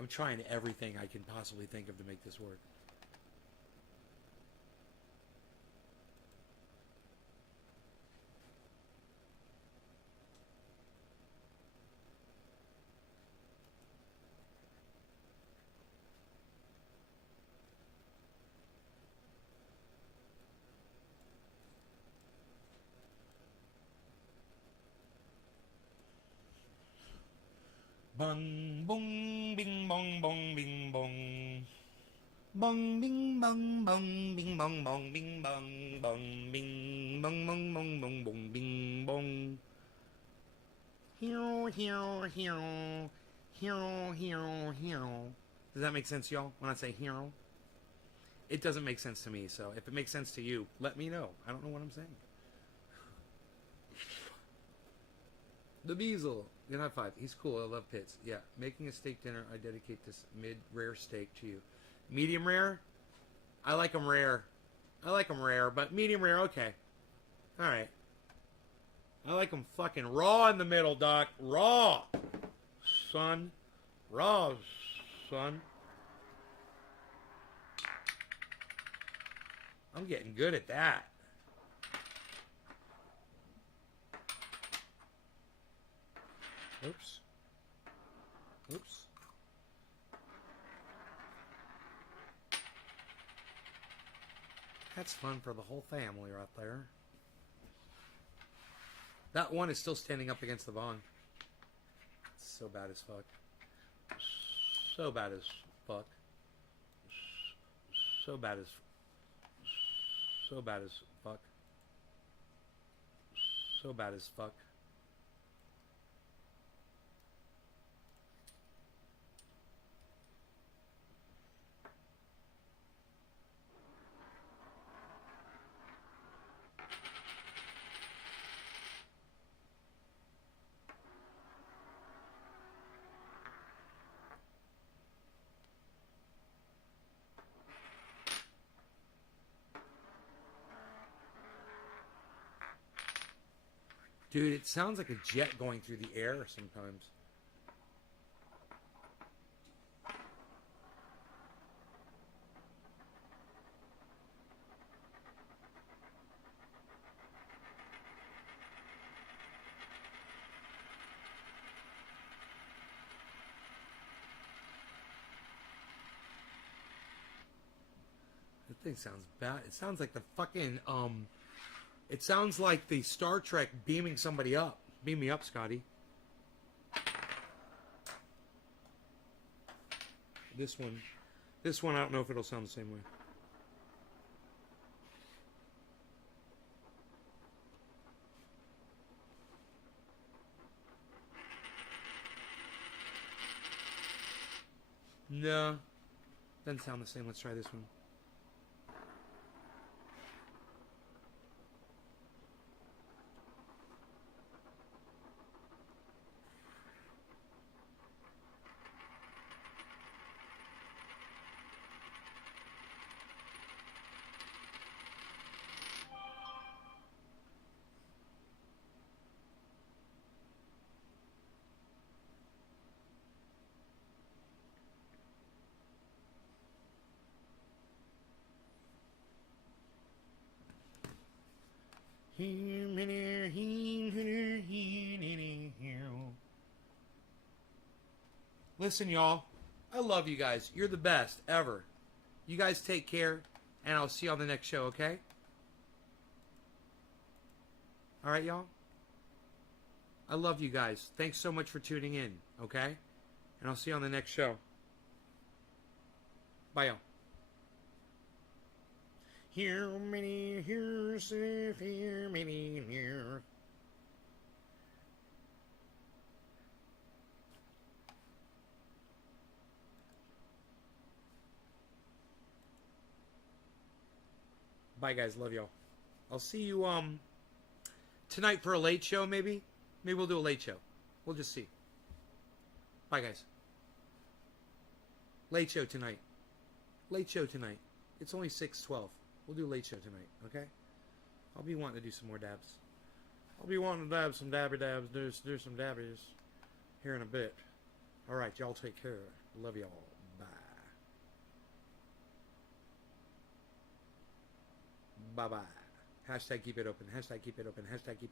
I'm trying everything I can possibly think of to make this work. Bung, bung, bing, bong, bong, bing, bong. Bong, bing, bong, bong, bing, bong, bong, bing, bong, bong, bing, bong, bong, bong, bong, bong, bing, bong. Hero, hero, hero, hero, hero, hero. Does that make sense, y'all? When I say hero, it doesn't make sense to me. So if it makes sense to you, let me know. I don't know what I'm saying. The Beazle. Good high five. He's cool. I love pits. Yeah. Making a steak dinner. I dedicate this mid-rare steak to you. Medium rare? I like them rare. I like them rare, but medium rare, okay. Alright. I like them fucking raw in the middle, Doc. Raw. Son. Raw, son. I'm getting good at that. Oops. Oops. That's fun for the whole family right there. That one is still standing up against the bong. It's so bad as fuck. So bad as fuck. So bad as... So bad as fuck. So bad as fuck. Dude, it sounds like a jet going through the air sometimes. That thing sounds bad. It sounds like the fucking, it sounds like the Star Trek beaming somebody up. Beam me up, Scotty. This one, I don't know if it'll sound the same way. No, doesn't sound the same. Let's try this one. Listen, y'all. I love you guys. You're the best ever. You guys take care, and I'll see you on the next show, okay? All right, y'all? I love you guys. Thanks so much for tuning in, okay? And I'll see you on the next show. Bye, y'all. Here many years, here many years. Bye, guys. Love y'all. I'll see you tonight for a late show, maybe. Maybe we'll do a late show. We'll just see. Bye, guys. Late show tonight. Late show tonight. It's only 6:12. We'll do a late show tonight, okay? I'll be wanting to do some more dabs. I'll be wanting to dab some dabby dabs, do some dabbies here in a bit. All right, y'all take care. Love y'all. Bye. Bye-bye. Hashtag keep it open. Hashtag keep it open. Hashtag keep it